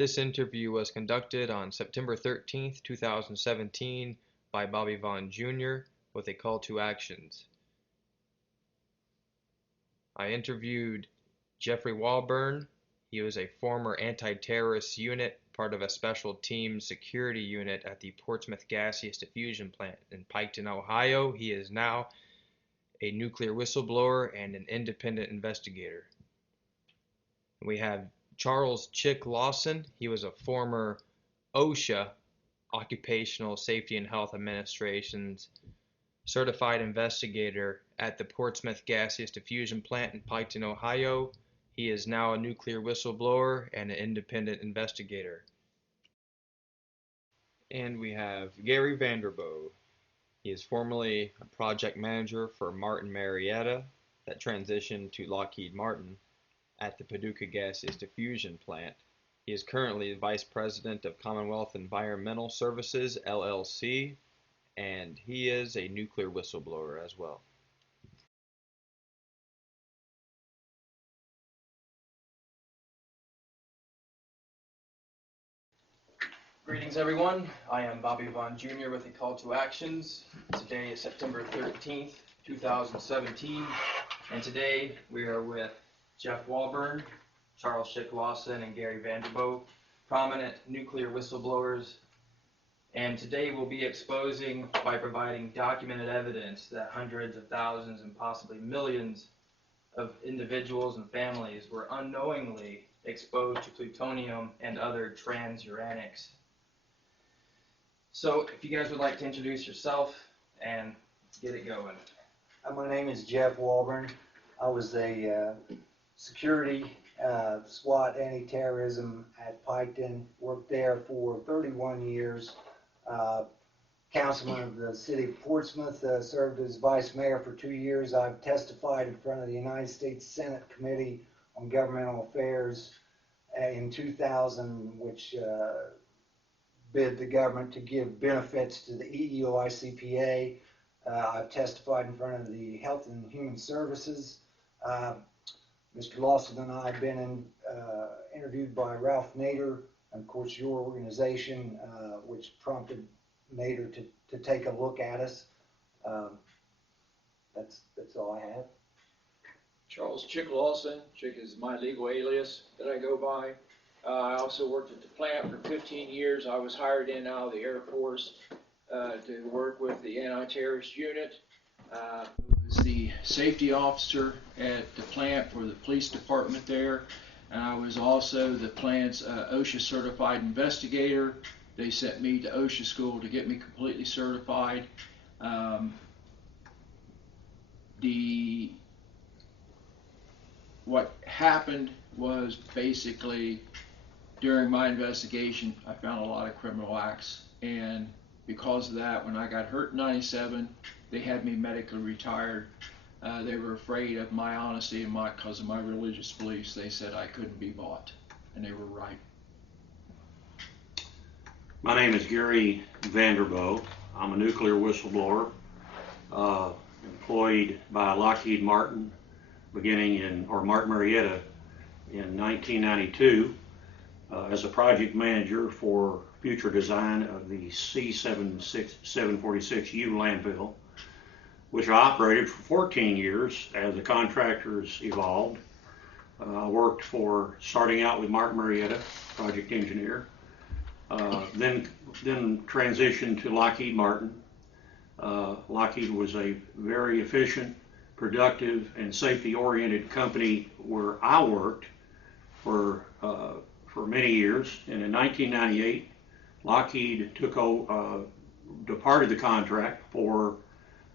This interview was conducted on September 13th, 2017 by Bobby Vaughn Jr. with a call to actions. I interviewed Jeffrey Wahlberg. He was a former anti-terrorist unit, part of a special team security unit at the Portsmouth gaseous diffusion plant in Piketon, Ohio. He is now a nuclear whistleblower and an independent investigator. We have Charles Chick Lawson. He was a former OSHA, Occupational Safety and Health Administration's certified investigator at the Portsmouth gaseous diffusion plant in Piketon, Ohio. He is now a nuclear whistleblower and an independent investigator. And we have Gary Vanderboe. He is formerly a project manager for Martin Marietta that transitioned to Lockheed Martin at the Paducah gaseous diffusion plant. He is currently Vice President of Commonwealth Environmental Services, LLC, and he is a nuclear whistleblower as well. Greetings, everyone. I am Bobby Vaughn Jr. with a call to actions. Today is September 13th, 2017, and today we are with Jeff Wahlberg, Charles Chick Lawson, and Gary Vanderboe, prominent nuclear whistleblowers. And today we'll be exposing by providing documented evidence that hundreds of thousands and possibly millions of individuals and families were unknowingly exposed to plutonium and other transuranics. So if you guys would like to introduce yourself and get it going. My name is Jeff Wahlberg. I was a security SWAT anti-terrorism at Piketon, worked there for 31 years. Councilman of the city of Portsmouth, served as vice mayor for 2 years. I've testified in front of the United States Senate Committee on Governmental Affairs in 2000, which bid the government to give benefits to the EEOICPA. I've testified in front of the Health and Human Services. Mr. Lawson and I have been interviewed by Ralph Nader, and of course your organization, which prompted Nader to take a look at us. That's all I have. Charles Chick Lawson. Chick is my legal alias that I go by. I also worked at the plant for 15 years. I was hired in out of the Air Force to work with the anti-terrorist unit. I was the safety officer at the plant for the police department there. And I was also the plant's OSHA certified investigator. They sent me to OSHA school to get me completely certified. What happened was basically during my investigation, I found a lot of criminal acts, and because of that, when I got hurt in '97, they had me medically retired. They were afraid of my honesty and because of my religious beliefs. They said I couldn't be bought, and they were right. My name is Gary Vanderboe. I'm a nuclear whistleblower, employed by Lockheed Martin, Martin Marietta in 1992 as a project manager for future design of the C-746U landfill, which I operated for 14 years as the contractors evolved. I worked starting out with Martin Marietta, project engineer, then transitioned to Lockheed Martin. Lockheed was a very efficient, productive, and safety-oriented company where I worked for many years. And in 1998, Lockheed departed the contract for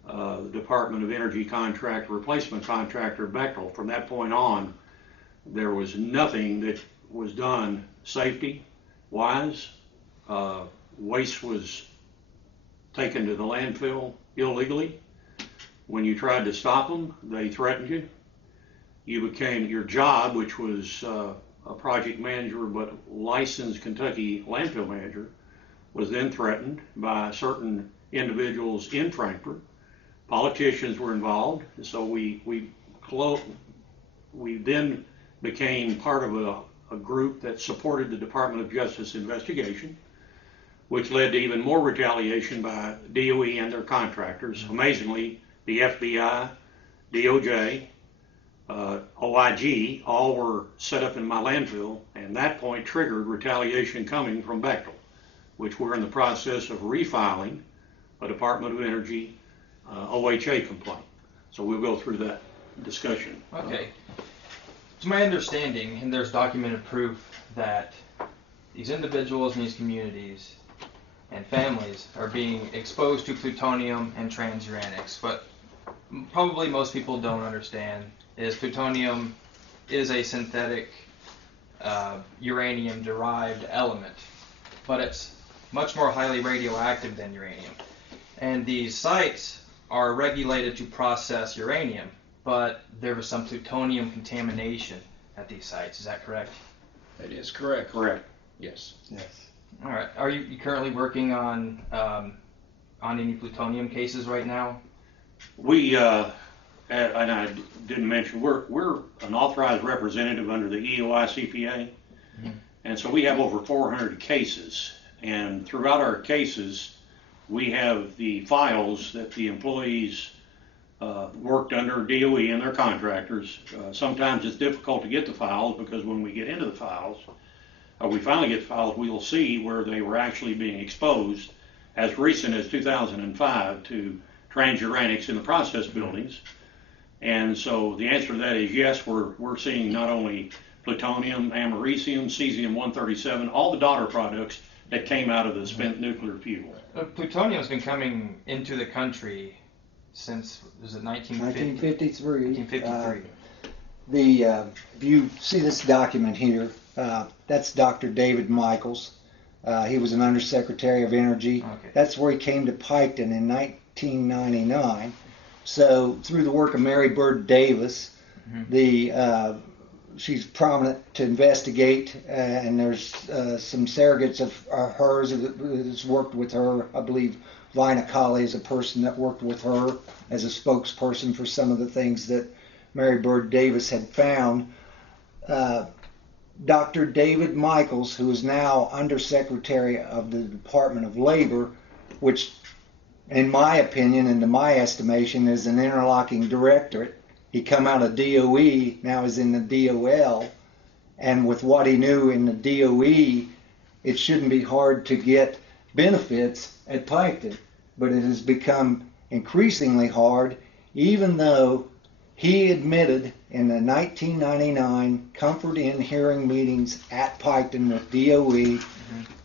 the Department of Energy contract replacement contractor Bechtel. From that point on, there was nothing that was done safety-wise. Waste was taken to the landfill illegally. When you tried to stop them, they threatened you. Your job, which was a project manager but licensed Kentucky landfill manager, was then threatened by certain individuals in Frankfurt. Politicians were involved, so we then became part of a group that supported the Department of Justice investigation, which led to even more retaliation by DOE and their contractors. Amazingly, the FBI, DOJ, OIG, all were set up in my landfill, and that point triggered retaliation coming from Bechtel, which we're in the process of refiling a Department of Energy OHA complaint. So we'll go through that discussion. Okay. It's my understanding, and there's documented proof, that these individuals in these communities and families are being exposed to plutonium and transuranics. But probably most people don't understand is plutonium is a synthetic uranium-derived element, but it's much more highly radioactive than uranium. And these sites are regulated to process uranium, but there was some plutonium contamination at these sites. Is that correct? That is correct. Correct. Yes. Yes. All right. Are you currently working on any plutonium cases right now? We, and I didn't mention, we're an authorized representative under the EOI-CPA, and so we have over 400 cases. And throughout our cases, we have the files that the employees worked under DOE and their contractors. Sometimes it's difficult to get the files because when we get into the files, or we finally get the files, we'll see where they were actually being exposed as recent as 2005 to transuranics in the process buildings. And so the answer to that is yes, we're seeing not only plutonium, americium, cesium-137, all the daughter products that came out of the spent nuclear fuel. Plutonium has been coming into the country since, was it 1950? 1953. 1953. If you see this document here, that's Dr. David Michaels. He was an Undersecretary of Energy. Okay. That's where he came to Piketon in 1999. So through the work of Mary Bird Davis, she's prominent to investigate, and there's some surrogates of hers that's worked with her. I believe Vina Colley is a person that worked with her as a spokesperson for some of the things that Mary Bird Davis had found. Dr. David Michaels, who is now Undersecretary of the Department of Labor, which in my opinion and to my estimation is an interlocking directorate. He come out of DOE, now is in the DOL, and with what he knew in the DOE, it shouldn't be hard to get benefits at Piketon. But it has become increasingly hard, even though he admitted in the 1999 Comfort Inn hearing meetings at Piketon with DOE,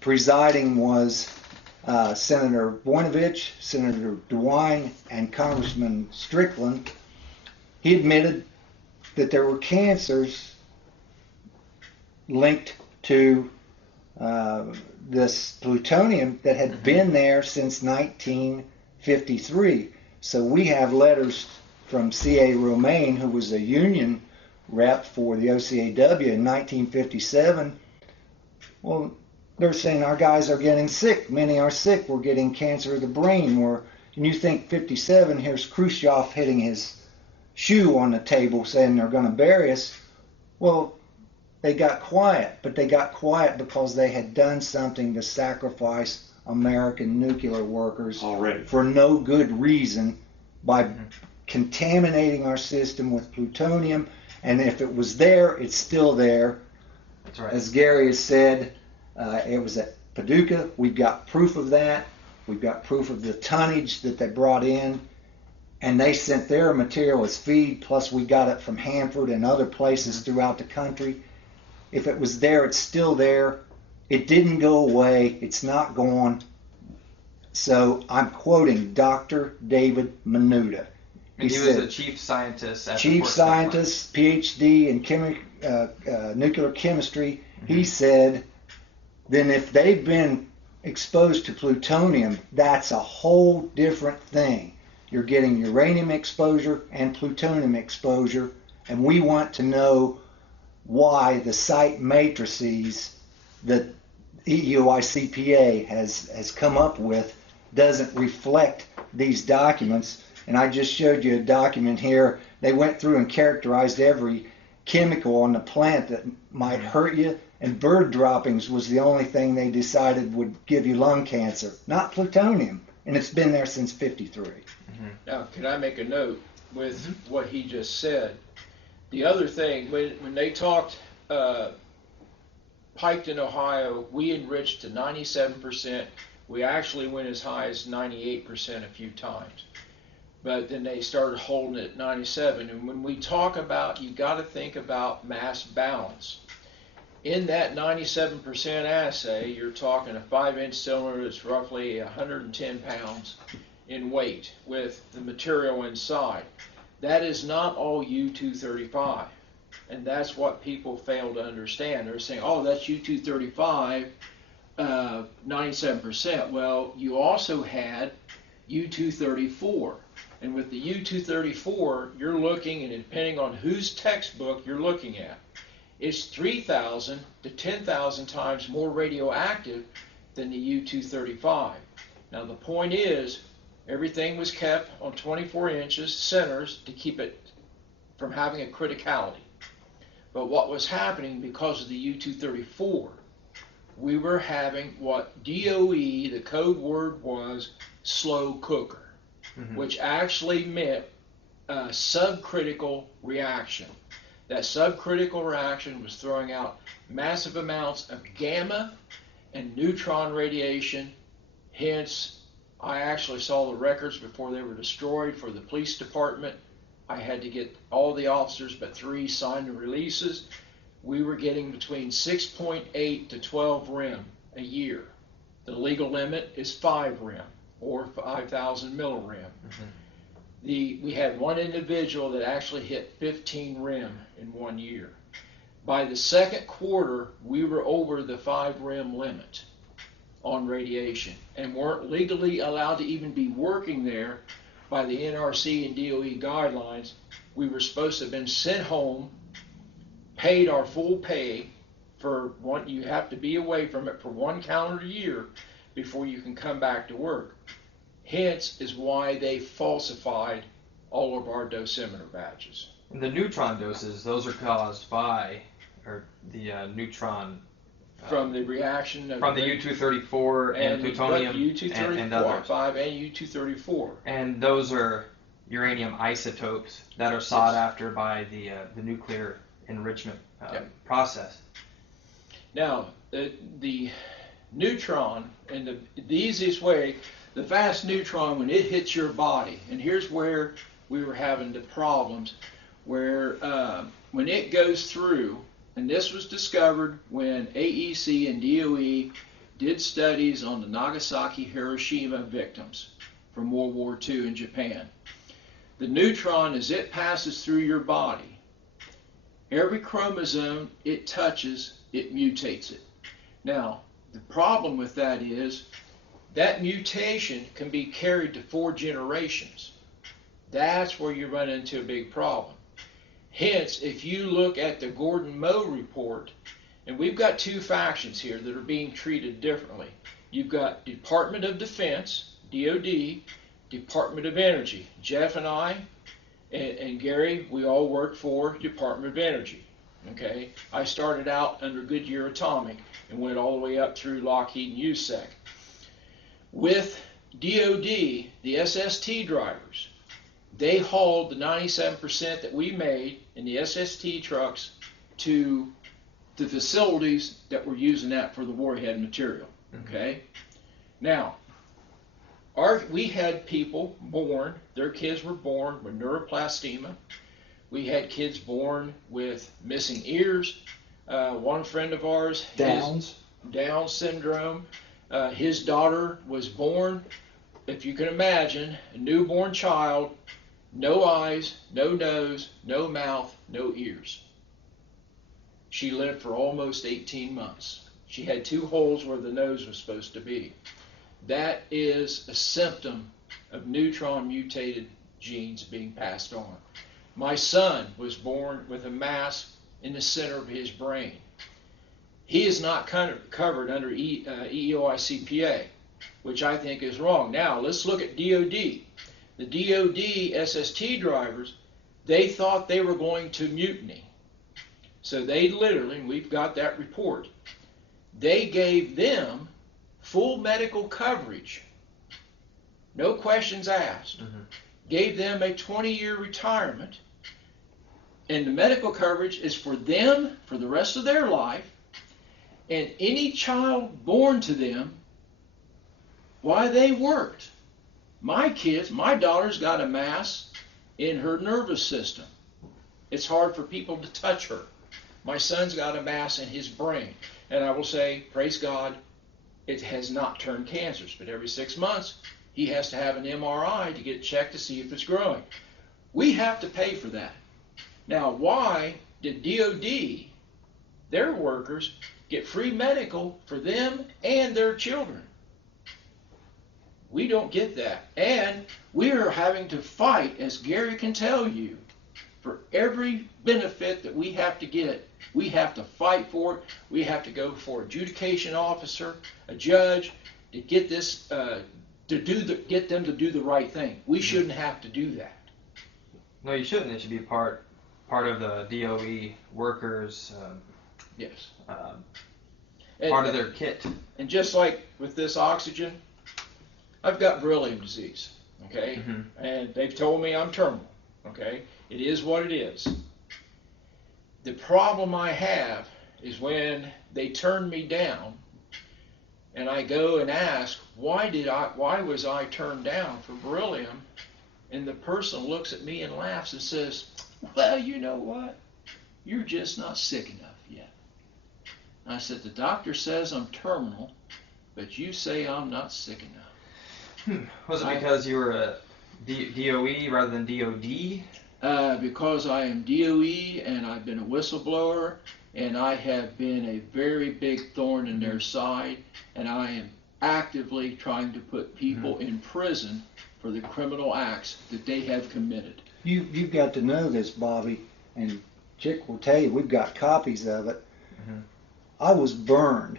presiding was Senator Voinovich, Senator DeWine, and Congressman Strickland. He admitted that there were cancers linked to this plutonium that had been there since 1953. So we have letters from C.A. Romaine, who was a union rep for the OCAW in 1957. Well, they're saying our guys are getting sick. Many are sick. We're getting cancer of the brain. And you think 57, here's Khrushchev hitting his shoe on the table saying they're going to bury us. Well, they got quiet, but they got quiet because they had done something to sacrifice American nuclear workers already for no good reason by contaminating our system with plutonium. And if it was there, it's still there. That's right. As Gary has said, it was at Paducah. We've got proof of that. We've got proof of the tonnage that they brought in. And they sent their material as feed, plus we got it from Hanford and other places throughout the country. If it was there, it's still there. It didn't go away. It's not gone. So I'm quoting Dr. David Menuda. And he was a chief scientist at the Chief Portsmouth scientist, PhD in nuclear chemistry. He said, then if they've been exposed to plutonium, that's a whole different thing. You're getting uranium exposure and plutonium exposure, and we want to know why the site matrices that EOI-CPA has come up with doesn't reflect these documents. And I just showed you a document here. They went through and characterized every chemical on the plant that might hurt you, and bird droppings was the only thing they decided would give you lung cancer, not plutonium. And it's been there since '53. Now, can I make a note with what he just said? The other thing, when they talked Piketon, Ohio, we enriched to 97%. We actually went as high as 98% a few times. But then they started holding it at 97. And when we talk about, you got to think about mass balance. In that 97% assay, you're talking a 5-inch cylinder that's roughly 110 pounds in weight with the material inside. That is not all U-235. And that's what people fail to understand. They're saying, oh, that's U-235, 97%. Well, you also had U-234. And with the U-234, you're looking, and depending on whose textbook you're looking at, it's 3,000 to 10,000 times more radioactive than the U-235. Now the point is, everything was kept on 24 inches centers to keep it from having a criticality. But what was happening because of the U-234, we were having what DOE, the code word was slow cooker, which actually meant a subcritical reaction. That subcritical reaction was throwing out massive amounts of gamma and neutron radiation. Hence, I actually saw the records before they were destroyed for the police department. I had to get all the officers but 3 signed the releases. We were getting between 6.8 to 12 rem a year. The legal limit is 5 rem or 5,000 millirem. We had one individual that actually hit 15 rem in 1 year. By the second quarter, we were over the 5 rem limit on radiation and weren't legally allowed to even be working there by the NRC and DOE guidelines. We were supposed to have been sent home, paid our full pay for one. You have to be away from it for 1 calendar year before you can come back to work. Hence is why they falsified all of our dosimeter badges. And the neutron doses, those are caused by, or the neutron from the reaction of from the U-234 and plutonium and others. U-234 and U-234. And those are uranium isotopes that are sought after by the nuclear enrichment process. Now, the neutron, and the easiest way, the fast neutron, when it hits your body, and here's where we were having the problems, where when it goes through, and this was discovered when AEC and DOE did studies on the Nagasaki, Hiroshima victims from World War II in Japan. The neutron, as it passes through your body, every chromosome it touches, it mutates it. Now, the problem with that is that mutation can be carried to 4 generations. That's where you run into a big problem. Hence, if you look at the Gordon-Moe report, and we've got 2 factions here that are being treated differently. You've got Department of Defense, DOD, Department of Energy. Jeff and I and Gary, we all work for Department of Energy. Okay, I started out under Goodyear Atomic and went all the way up through Lockheed and USEC. With DOD, the SST drivers, they hauled the 97% that we made in the SST trucks to the facilities that were using that for the warhead material. Okay, now we had people born, their kids were born with neuroblastoma. We had kids born with missing ears. One friend of ours, Down syndrome. His daughter was born, if you can imagine, a newborn child, no eyes, no nose, no mouth, no ears. She lived for almost 18 months. She had 2 holes where the nose was supposed to be. That is a symptom of neutron mutated genes being passed on. My son was born with a mass in the center of his brain. He is not covered under EEOI-CPA, which I think is wrong. Now, let's look at DOD. The DOD SST drivers, they thought they were going to mutiny. So they literally, and we've got that report, they gave them full medical coverage, no questions asked, gave them a 20-year retirement, and the medical coverage is for them for the rest of their life, and any child born to them while they worked. My kids, my daughter's got a mass in her nervous system. It's hard for people to touch her. My son's got a mass in his brain. And I will say, praise God, it has not turned cancerous. But every 6 months, he has to have an MRI to get checked to see if it's growing. We have to pay for that. Now, why did DOD, their workers, get free medical for them and their children? We don't get that. And we are having to fight, as Gary can tell you, for every benefit that we have to get. We have to fight for it. We have to go for adjudication officer, a judge, to get this, get them to do the right thing. We shouldn't have to do that. No, you shouldn't. It should be part of the DOE workers. Yes. Part of their kit. And just like with this oxygen, I've got beryllium disease, okay? And they've told me I'm terminal, okay? It is what it is. The problem I have is when they turn me down and I go and ask, why was I turned down for beryllium? And the person looks at me and laughs and says, well, you know what? You're just not sick enough yet. And I said, the doctor says I'm terminal, but you say I'm not sick enough. Was it because you were a DOE rather than DOD? Because I am DOE and I've been a whistleblower and I have been a very big thorn in their side, and I am actively trying to put people in prison for the criminal acts that they have committed. You've got to know this, Bobby, and Chick will tell you, we've got copies of it. I was burned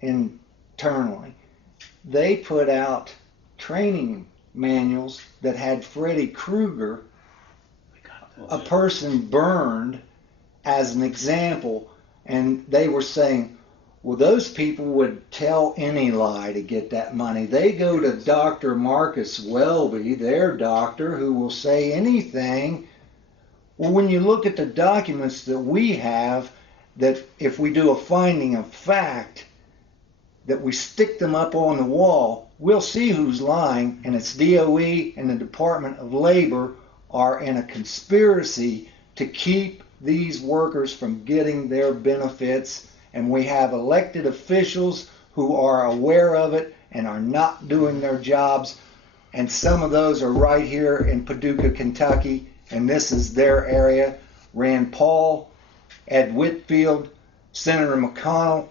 internally. They put out training manuals that had Freddy Krueger, a person burned, as an example, and they were saying, well, those people would tell any lie to get that money. They go to Dr. Marcus Welby, their doctor, who will say anything. Well, when you look at the documents that we have, that if we do a finding of fact, that we stick them up on the wall, we'll see who's lying, and it's DOE and the Department of Labor are in a conspiracy to keep these workers from getting their benefits, and we have elected officials who are aware of it and are not doing their jobs, and some of those are right here in Paducah, Kentucky, and this is their area. Rand Paul, Ed Whitfield, Senator McConnell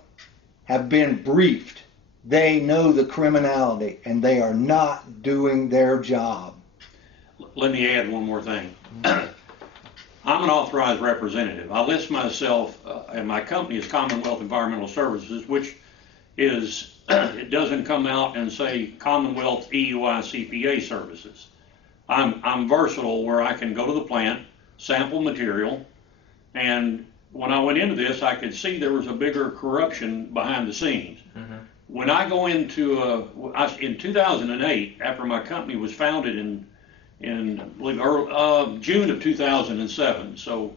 have been briefed. They know the criminality, and they are not doing their job. Let me add one more thing. I'm an authorized representative. I list myself, and my company is Commonwealth Environmental Services, which is, it doesn't come out and say Commonwealth EUI CPA Services. I'm versatile where I can go to the plant, sample material, and when I went into this, I could see there was a bigger corruption behind the scenes. When I go into, in 2008, after my company was founded in June of 2007, so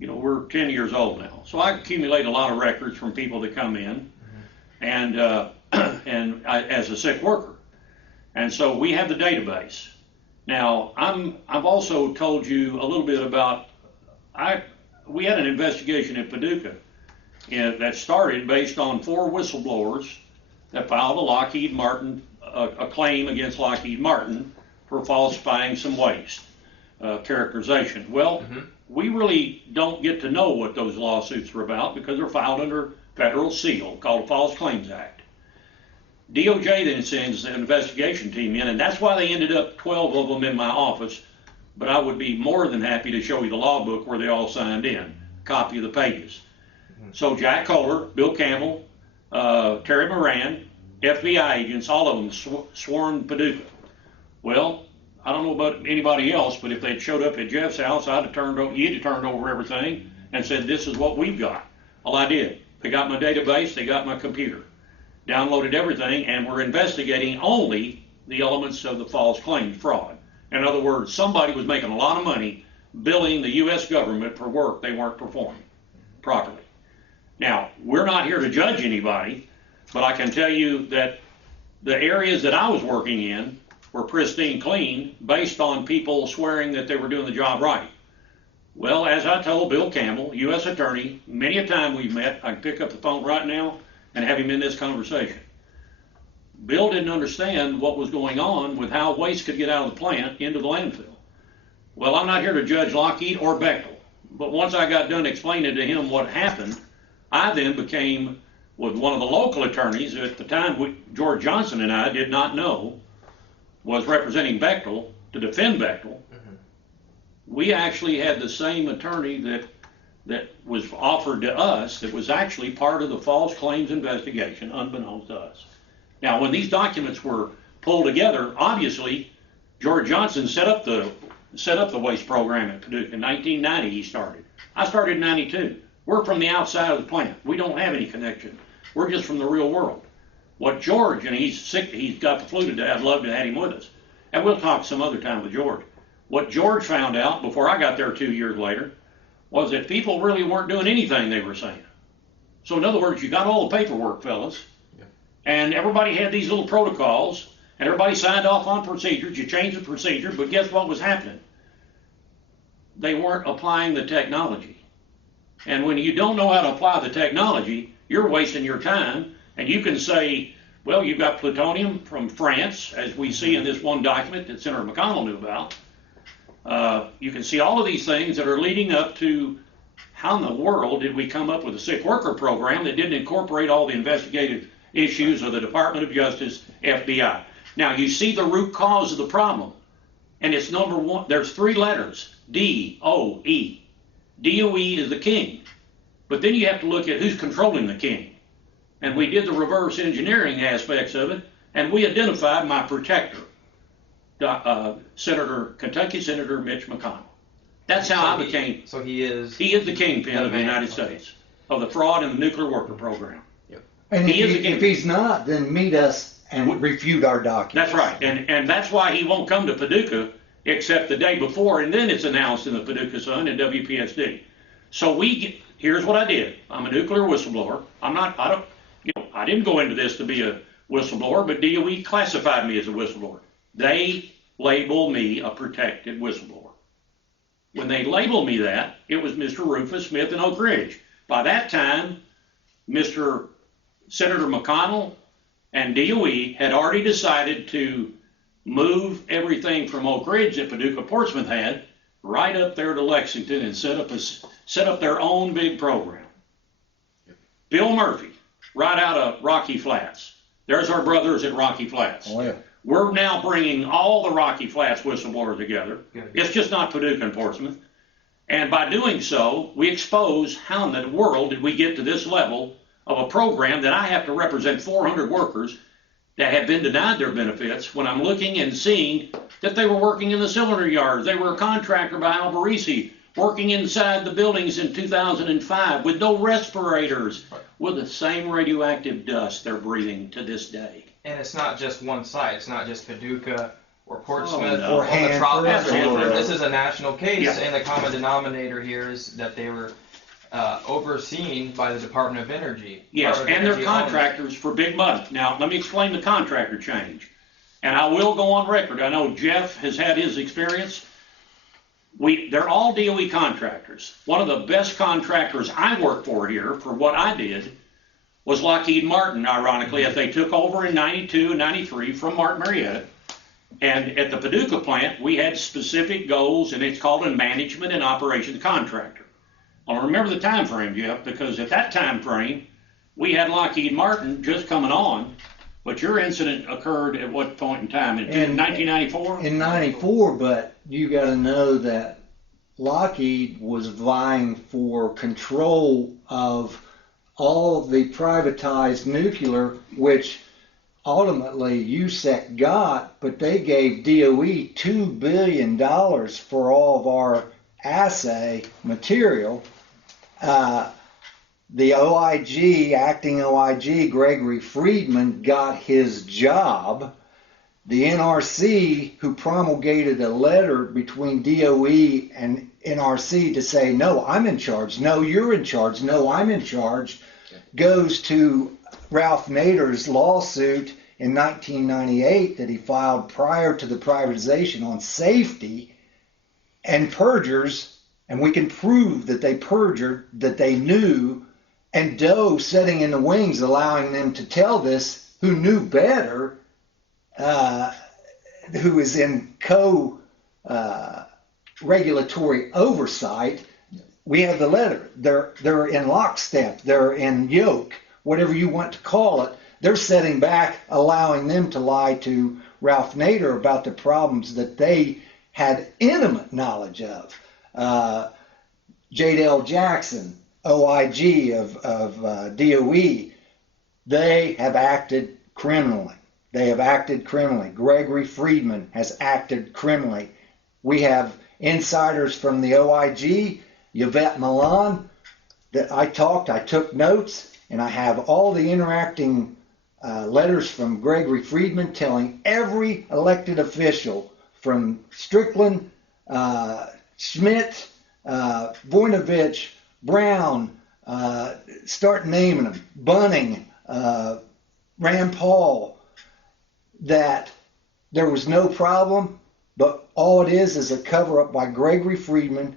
we're 10 years old now. So I accumulate a lot of records from people that come in, and as a sick worker, and so we have the database. Now I've also told you a little bit about we had an investigation in Paducah that started based on 4 whistleblowers that filed a claim against Lockheed Martin for falsifying some waste characterization. Well, we really don't get to know what those lawsuits were about because they're filed under federal seal called the False Claims Act. DOJ then sends an investigation team in, and that's why they ended up 12 of them in my office, but I would be more than happy to show you the law book where they all signed in, copy of the pages. So Jack Kohler, Bill Campbell, Terry Moran, FBI agents, all of them sworn Paducah. Well, I don't know about anybody else, but if they'd showed up at Jeff's house, you'd have turned over everything, and said, this is what we've got. Well, I did. They got my database, they got my computer, downloaded everything, and we're investigating only the elements of the false claim fraud. In other words, somebody was making a lot of money billing the U.S. government for work they weren't performing properly. Now, we're not here to judge anybody, but I can tell you that the areas that I was working in were pristine clean based on people swearing that they were doing the job right. Well, as I told Bill Campbell, U.S. Attorney, many a time we've met, I can pick up the phone right now and have him in this conversation. Bill didn't understand what was going on with how waste could get out of the plant into the landfill. Well, I'm not here to judge Lockheed or Bechtel, but once I got done explaining to him what happened, I then became with one of the local attorneys at the time, George Johnson and I did not know, was representing Bechtel to defend Bechtel. We actually had the same attorney that was offered to us that was actually part of the false claims investigation, unbeknownst to us. Now, when these documents were pulled together, obviously, George Johnson set up the waste program at Paducah. In 1990, he started. I started in 92. We're from the outside of the plant. We don't have any connection. We're just from the real world. What George, and he's sick, he's got the flu today, I'd love to have him with us. And we'll talk some other time with George. What George found out before I got there 2 years later was that people really weren't doing anything they were saying. So in other words, you got all the paperwork, fellas, and everybody had these little protocols, and everybody signed off on procedures. You changed the procedure, but guess what was happening? They weren't applying the technology. And when you don't know how to apply the technology, you're wasting your time. And you can say, well, you've got plutonium from France, as we see in this one document that Senator McConnell knew about. You can see all of these things that are leading up to how in the world did we come up with a sick worker program that didn't incorporate all the investigative issues of the Department of Justice, FBI. Now, you see the root cause of the problem, and it's number one. There's 3 letters, D-O-E. DOE is the king, but then you have to look at who's controlling the king. And we did the reverse engineering aspects of it, and we identified my protector, Kentucky Senator Mitch McConnell. That's how I became. So he is the kingpin of the United States, of the fraud in the nuclear worker program. And if he's not, then meet us and refute our documents. That's right, and that's why he won't come to Paducah except the day before, and then it's announced in the Paducah Sun and WPSD. So here's what I did. I'm a nuclear whistleblower. I didn't go into this to be a whistleblower, but DOE classified me as a whistleblower. They labeled me a protected whistleblower. When they labeled me that, it was Mr. Rufus Smith in Oak Ridge. By that time, Mr. Senator McConnell and DOE had already decided to move everything from Oak Ridge that Paducah-Portsmouth had right up there to Lexington and set up their own big program. Bill Murphy, right out of Rocky Flats. There's our brothers at Rocky Flats. Oh, yeah. We're now bringing all the Rocky Flats whistleblowers together. It's just not Paducah and Portsmouth. And by doing so, we expose how in the world did we get to this level of a program that I have to represent 400 workers that have been denied their benefits when I'm looking and seeing that they were working in the cylinder yards. They were a contractor by Alberisi, working inside the buildings in 2005 with no respirators, with the same radioactive dust they're breathing to this day. And it's not just one site. It's not just Paducah or Portsmouth no. or the Tropics. Hanford. This is a national case, Yeah. and the common denominator here is that they were overseen by the Department of Energy. Yes, Department and of they're Energy contractors for big money. Now, let me explain the contractor change. And I will go on record. I know Jeff has had his experience. They're all DOE contractors. One of the best contractors I worked for here, for what I did, was Lockheed Martin, ironically, as they took over in 92 and 93 from Martin Marietta. And at the Paducah plant, we had specific goals, and it's called a management and operations contractor. I'll remember the time frame, Jeff, because at that time frame, we had Lockheed Martin just coming on, but your incident occurred at what point in time? In 1994? In 94, but you got to know that Lockheed was vying for control of all the privatized nuclear, which ultimately USEC got, but they gave DOE $2 billion for all of our assay material. the OIG, acting OIG, Gregory Friedman, got his job. The NRC, who promulgated a letter between DOE and NRC to say, no, I'm in charge, no, you're in charge, no, I'm in charge, goes to Ralph Nader's lawsuit in 1998 that he filed prior to the privatization on safety, and perjures, and we can prove that they perjured, that they knew, and Doe sitting in the wings allowing them to tell this, who knew better, who is in regulatory oversight. We have the letter. They're in lockstep. They're in yoke, whatever you want to call it. They're sitting back, allowing them to lie to Ralph Nader about the problems that they had intimate knowledge of. J.Dale Jackson, OIG of DOE, they have acted criminally. They have acted criminally. Gregory Friedman has acted criminally. We have insiders from the OIG, Yvette Milan, that I took notes, and I have all the interacting letters from Gregory Friedman telling every elected official from Strickland, Schmidt, Voinovich, Brown, start naming them, Bunning, Rand Paul, that there was no problem, but all it is a cover-up by Gregory Friedman.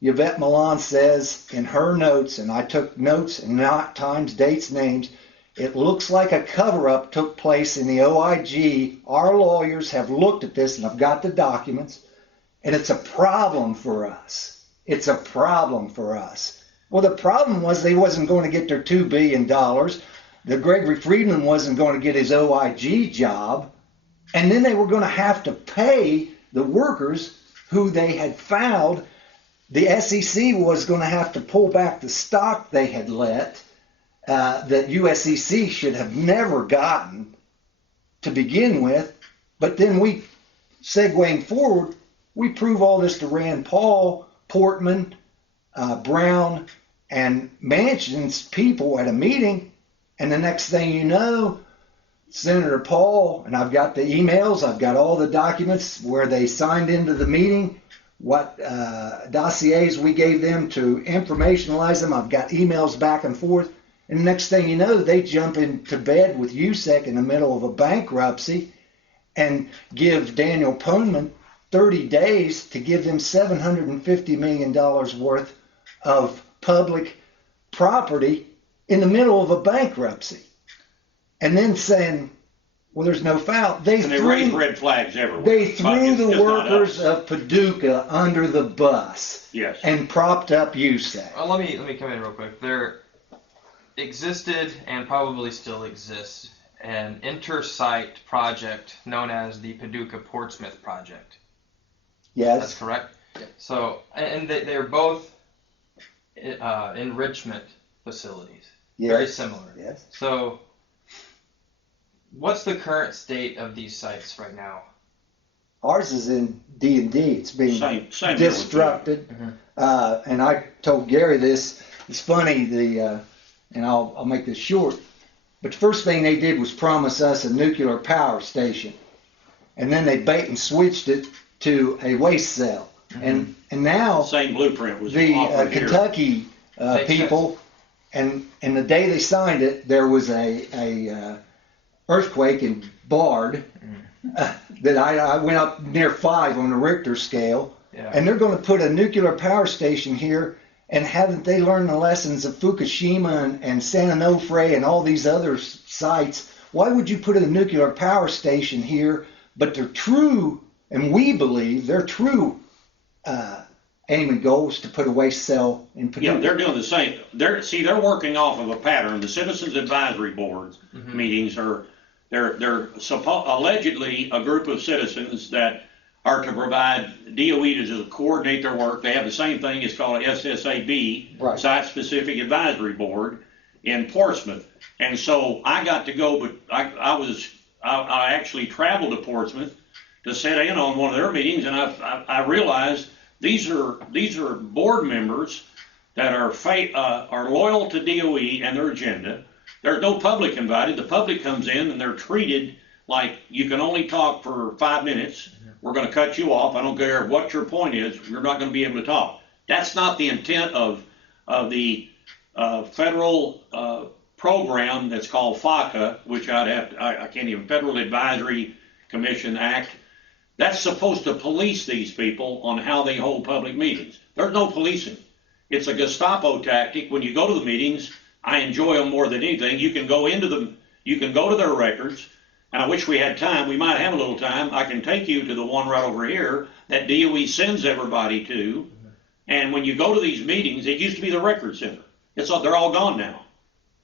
Yvette Milan says in her notes, and I took notes and not times, dates, names, it looks like a cover-up took place in the OIG. Our lawyers have looked at this, and I've got the documents, and it's a problem for us. It's a problem for us. Well, the problem was they wasn't going to get their $2 billion. The Gregory Friedman wasn't going to get his OIG job, and then they were going to have to pay the workers who they had fouled. The SEC was going to have to pull back the stock they had let that USEC should have never gotten to begin with. But then we, segueing forward, we prove all this to Rand Paul, Portman, Brown, and Manchin's people at a meeting. And the next thing you know, Senator Paul, and I've got the emails, I've got all the documents where they signed into the meeting, what dossiers we gave them to informationalize them. I've got emails back and forth. And the next thing you know, they jump into bed with USEC in the middle of a bankruptcy and give Daniel Poneman 30 days to give them $750 million worth of public property in the middle of a bankruptcy. And then saying, well, there's no foul. They raised red flags everywhere. They threw the workers of Paducah under the bus. Yes. And propped up USEC. Well, let me come in real quick. There existed and probably still exists an inter-site project known as the Paducah-Portsmouth project. Yes. That's correct? Yeah. So, and they're both enrichment facilities. Yes. Very similar. Yes. So, what's the current state of these sites right now? Ours is in D&D. It's being same disrupted. Mm-hmm. And I told Gary this. It's funny, and I'll make this short, but the first thing they did was promise us a nuclear power station. And then they bait and switched it to a waste cell. Mm-hmm. And now same blueprint was the offered Kentucky people, and the day they signed it, there was a earthquake in Bard that I went up near 5 on the Richter scale. Yeah. And they're going to put a nuclear power station here. And haven't they learned the lessons of Fukushima and San Onofre and all these other sites? Why would you put a nuclear power station here? But they're true, and we believe their true aim and goal is to put a waste cell in Paducah. Yeah, they're doing the same. They're working off of a pattern. The Citizens Advisory Board meetings are allegedly a group of citizens that are to provide DOE to coordinate their work. They have the same thing. It's called a SSAB, right. Site-Specific Advisory Board in Portsmouth. And so I got to go, but I actually traveled to Portsmouth to sit in on one of their meetings, and I realized these are board members that are loyal to DOE and their agenda. There's no public invited. The public comes in and they're treated like you can only talk for 5 minutes. We're going to cut you off. I don't care what your point is. You're not going to be able to talk. That's not the intent of the federal program that's called FACA, which I can't even, Federal Advisory Commission Act. That's supposed to police these people on how they hold public meetings. There's no policing. It's a Gestapo tactic. When you go to the meetings, I enjoy them more than anything. You can go into them, you can go to their records, and I wish we had time. We might have a little time. I can take you to the one right over here that DOE sends everybody to. And when you go to these meetings, it used to be the record center. They're all gone now.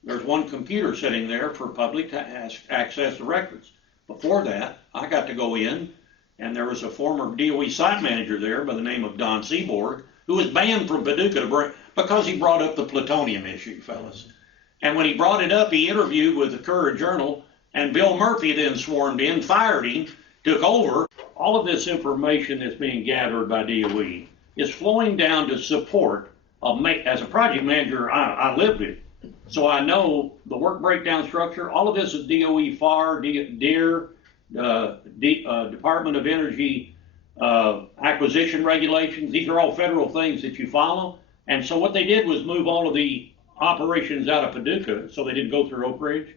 There's one computer sitting there for public to access the records. Before that, I got to go in, and there was a former DOE site manager there by the name of Don Seaborg, who was banned from Paducah because he brought up the plutonium issue, fellas. And when he brought it up, he interviewed with the Courier-Journal, and Bill Murphy then swarmed in, fired him, took over. All of this information that's being gathered by DOE is flowing down to support. As a project manager, I lived it. So I know the work breakdown structure. All of this is DOE FAR, DEER, Department of Energy acquisition regulations. These are all federal things that you follow. And so what they did was move all of the operations out of Paducah so they didn't go through Oak Ridge.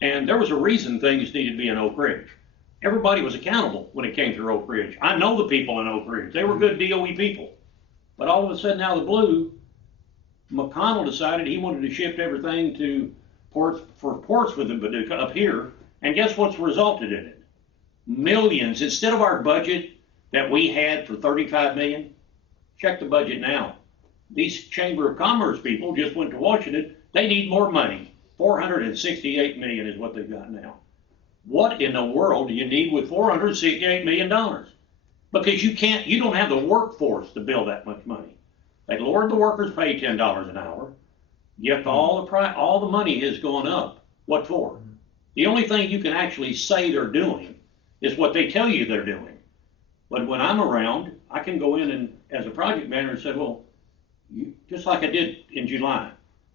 And there was a reason things needed to be in Oak Ridge. Everybody was accountable when it came through Oak Ridge. I know the people in Oak Ridge. They were good DOE people. But all of a sudden, out of the blue, McConnell decided he wanted to shift everything to Portsmouth and Paducah up here. And guess what's resulted in it? Millions. Instead of our budget that we had for $35 million, check the budget now. These Chamber of Commerce people just went to Washington. They need more money. $468 million is what they've got now. What in the world do you need with $468 million? Because you don't have the workforce to build that much money. They lowered the workers' pay $10 an hour, yet all the money has gone up. What for? The only thing you can actually say they're doing is what they tell you they're doing. But when I'm around, I can go in and, as a project manager, say, well, just like I did in July,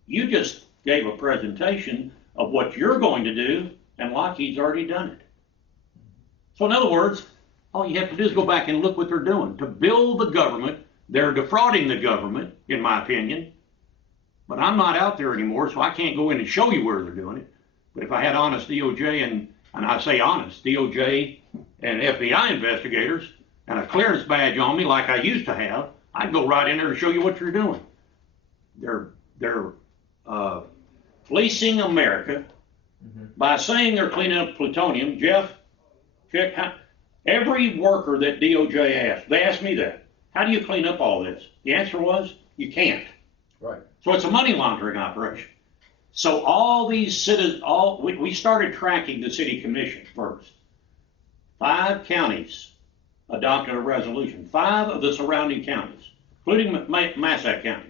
you just gave a presentation of what you're going to do, and Lockheed's already done it. So in other words, all you have to do is go back and look what they're doing. To build the government, they're defrauding the government, in my opinion. But I'm not out there anymore, so I can't go in and show you where they're doing it. But if I had honest DOJ, and I say honest, DOJ and FBI investigators, and a clearance badge on me like I used to have, I'd go right in there and show you what you're doing. They're fleecing America by saying they're cleaning up plutonium. Jeff, every worker that DOJ asked, they asked me that, how do you clean up all this? The answer was, you can't. Right. So it's a money laundering operation. So all these citizens, we started tracking the city commission first. 5 counties adopted a resolution, 5 of the surrounding counties, including Massac County.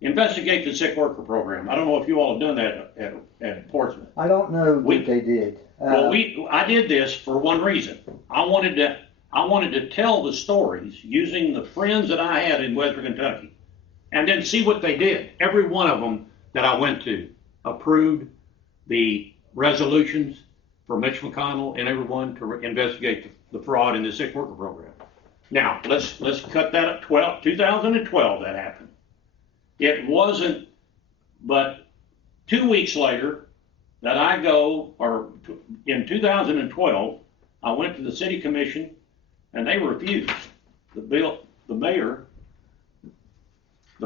Investigate the sick worker program. I don't know if you all have done that at Portsmouth. I don't know what they did. I did this for one reason. I wanted to tell the stories using the friends that I had in Western Kentucky, and then see what they did. Every one of them that I went to approved the resolutions for Mitch McConnell and everyone to investigate the fraud in the sick worker program. Now let's cut that up. 2012 that happened. It wasn't but 2 weeks later that in 2012, I went to the city commission and they refused. The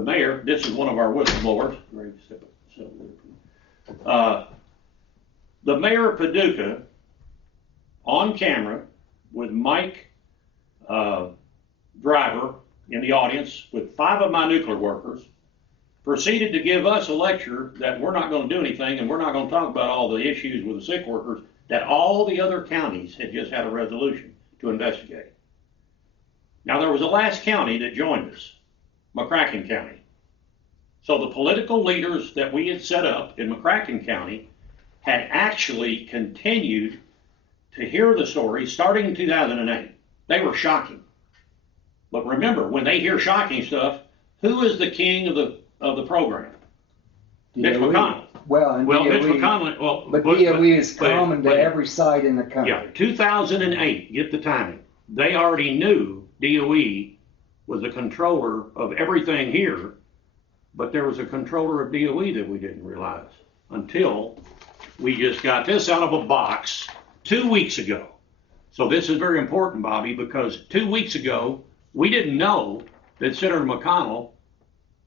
mayor, this is one of our whistleblowers. The mayor of Paducah, on camera, with Mike Driver in the audience, with 5 of my nuclear workers, proceeded to give us a lecture that we're not going to do anything and we're not going to talk about all the issues with the sick workers that all the other counties had just had a resolution to investigate. Now there was a last county that joined us, McCracken County. So the political leaders that we had set up in McCracken County had actually continued to hear the story starting in 2008. They were shocking. But remember, when they hear shocking stuff, Who is the king of the program? Mitch DOE. McConnell. Well, and Well, DOE, Mitch McConnell, well, but DOE is common to but- every site in the country. Yeah, 2008, get the timing. They already knew DOE was the controller of everything here, but there was a controller of DOE that we didn't realize until we just got this out of a box 2 weeks ago. So this is very important, Bobby, because 2 weeks ago, we didn't know that Senator McConnell,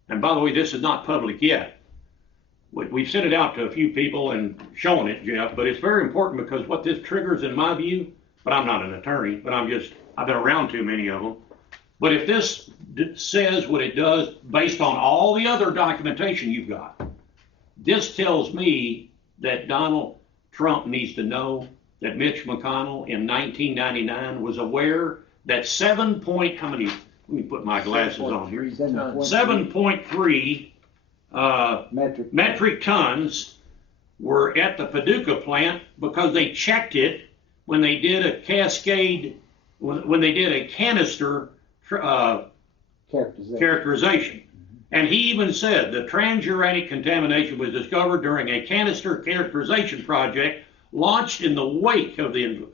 and by the way, this is not public yet. We've sent it out to a few people and shown it, Jeff, but it's very important because what this triggers in my view, but I'm not an attorney, but I've been around too many of them. But if this says what it does based on all the other documentation you've got, this tells me that Donald Trump needs to know that Mitch McConnell in 1999 was aware that how many, let me put my glasses on here, 7.3 metric tons were at the Paducah plant because they checked it when they did a when they did a canister characterization. And he even said the transuranic contamination was discovered during a canister characterization project launched in the wake of the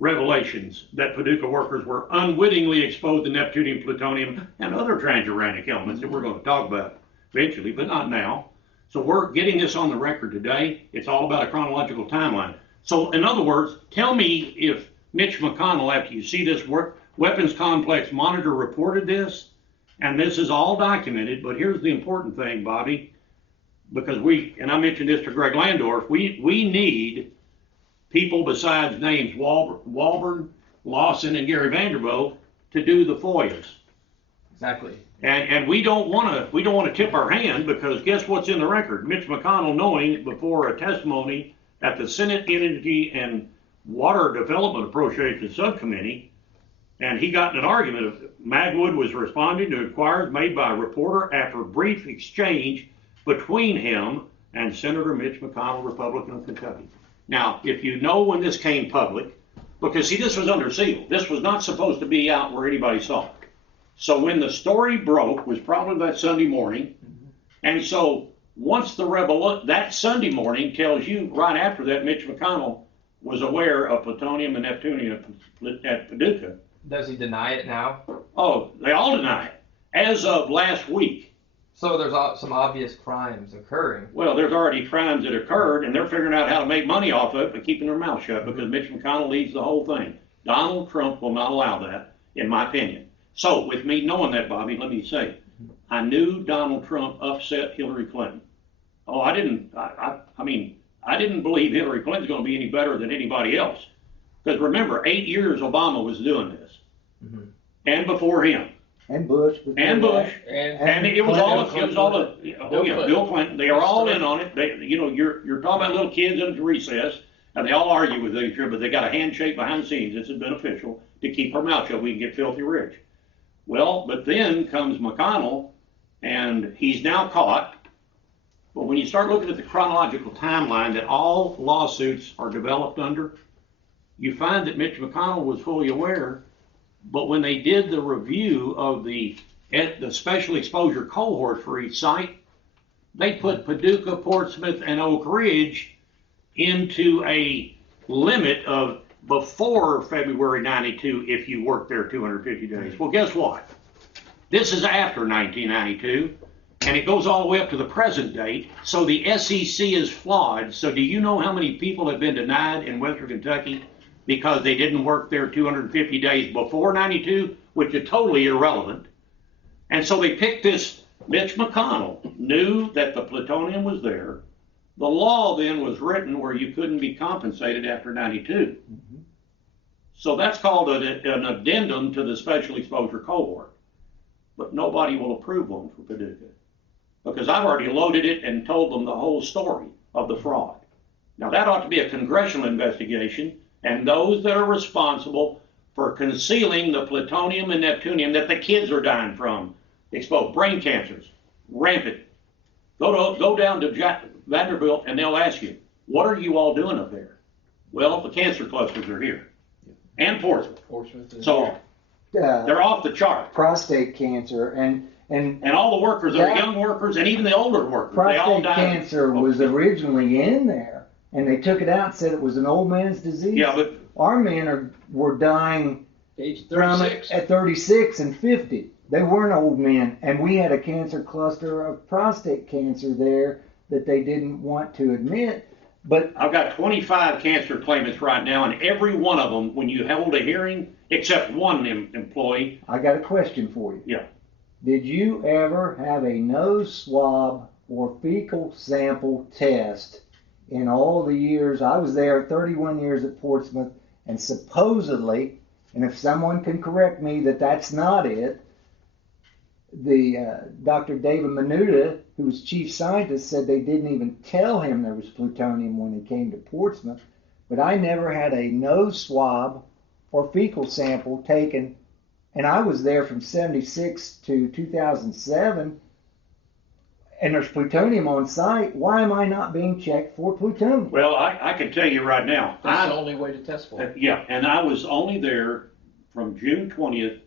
revelations that Paducah workers were unwittingly exposed to neptunium, plutonium, and other transuranic elements that we're going to talk about eventually, but not now. So we're getting this on the record today. It's all about a chronological timeline. So in other words, tell me if Mitch McConnell, after you see this weapons complex monitor reported this, and this is all documented, but here's the important thing, Bobby, because and I mentioned this to Greg Landorf, we need people besides names Wahlberg, Lawson, and Gary Vanderbilt to do the FOIAs. Exactly. And we don't want to tip our hand, because guess what's in the record? Mitch McConnell, knowing before a testimony at the Senate Energy and Water Development Appropriations Subcommittee, and he got in an argument of Magwood was responding to inquiries made by a reporter after a brief exchange between him and Senator Mitch McConnell, Republican of Kentucky. Now, if you know when this came public, because see, this was under seal. This was not supposed to be out where anybody saw it. So when the story broke was probably that Sunday morning. And so once that Sunday morning tells you right after that Mitch McConnell was aware of plutonium and neptunium at Paducah. Does he deny it now? Oh, they all deny it. As of last week. So there's some obvious crimes occurring. Well, there's already crimes that occurred, and they're figuring out how to make money off of it by keeping their mouth shut, because Mitch McConnell leads the whole thing. Donald Trump will not allow that, in my opinion. So with me knowing that, Bobby, let me say, I knew Donald Trump upset Hillary Clinton. Oh, I didn't believe Hillary Clinton's going to be any better than anybody else. Because remember, 8 years Obama was doing this. And before him. And Bush. And Bush. And it was all Bill Clinton. They are all in on it. You're talking about little kids in a recess, and they all argue with each other, but they got a handshake behind the scenes. This is beneficial to keep her mouth shut. We can get filthy rich. Well, but then comes McConnell, and he's now caught. But when you start looking at the chronological timeline that all lawsuits are developed under, you find that Mitch McConnell was fully aware. But when they did the review of the special exposure cohort for each site, they put Paducah, Portsmouth, and Oak Ridge into a limit of before February 92 if you worked there 250 days. Well, guess what? This is after 1992, and it goes all the way up to the present date, so the SEC is flawed. So do you know how many people have been denied in Western Kentucky because they didn't work there 250 days before 92, which is totally irrelevant? And so they picked this. Mitch McConnell knew that the plutonium was there. The law then was written where you couldn't be compensated after 92. So that's called an addendum to the special exposure cohort. But nobody will approve one for Paducah, because I've already loaded it and told them the whole story of the fraud. Now that ought to be a congressional investigation, and those that are responsible for concealing the plutonium and neptunium that the kids are dying from, exposed, brain cancers, rampant. Go down to Vanderbilt and they'll ask you, what are you all doing up there? Well, the cancer clusters are here. And Portsmouth. So they're off the chart. Prostate cancer, And And all the workers, the young workers, and even the older workers, they all prostate died. cancer was originally in there, and they took it out and said it was an old man's disease. Yeah, but Our men were dying Age from 36. it at 36 and 50. They weren't old men, and we had a cancer cluster of prostate cancer there that they didn't want to admit. But I've got 25 cancer claimants right now, and every one of them, when you held a hearing, except one employee. I got a question for you. Yeah. Did you ever have a nose swab or fecal sample test in all the years? I was there 31 years at Portsmouth, and supposedly, and if someone can correct me that that's not it, the Dr. David Minuta, who was chief scientist, said they didn't even tell him there was plutonium when he came to Portsmouth. But I never had a nose swab or fecal sample taken, and I was there from 76 to 2007, and there's plutonium on site. Why am I not being checked for plutonium? Well, I can tell you right now. That's the only way to test for it. Yeah, and I was only there from June 20th,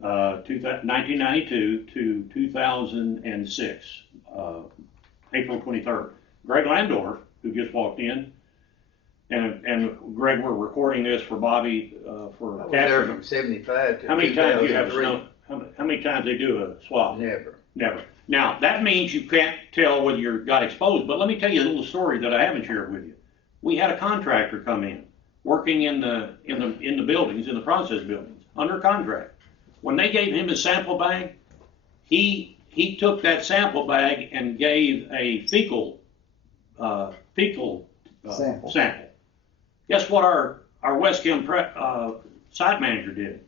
1992 to 2006, April 23rd. Greg Landorf, who just walked in, and Greg, we're recording this for Bobby for I was there capture. from 75 to How many times do you have 2003. snow? How many times they do a swab? Never. Never. Now that means you can't tell whether you got exposed. But let me tell you a little story that I haven't shared with you. We had a contractor come in, working in the buildings, in the process buildings, under contract. When they gave him his sample bag, he took that sample bag and gave a fecal sample. Guess what our West Kim site manager did?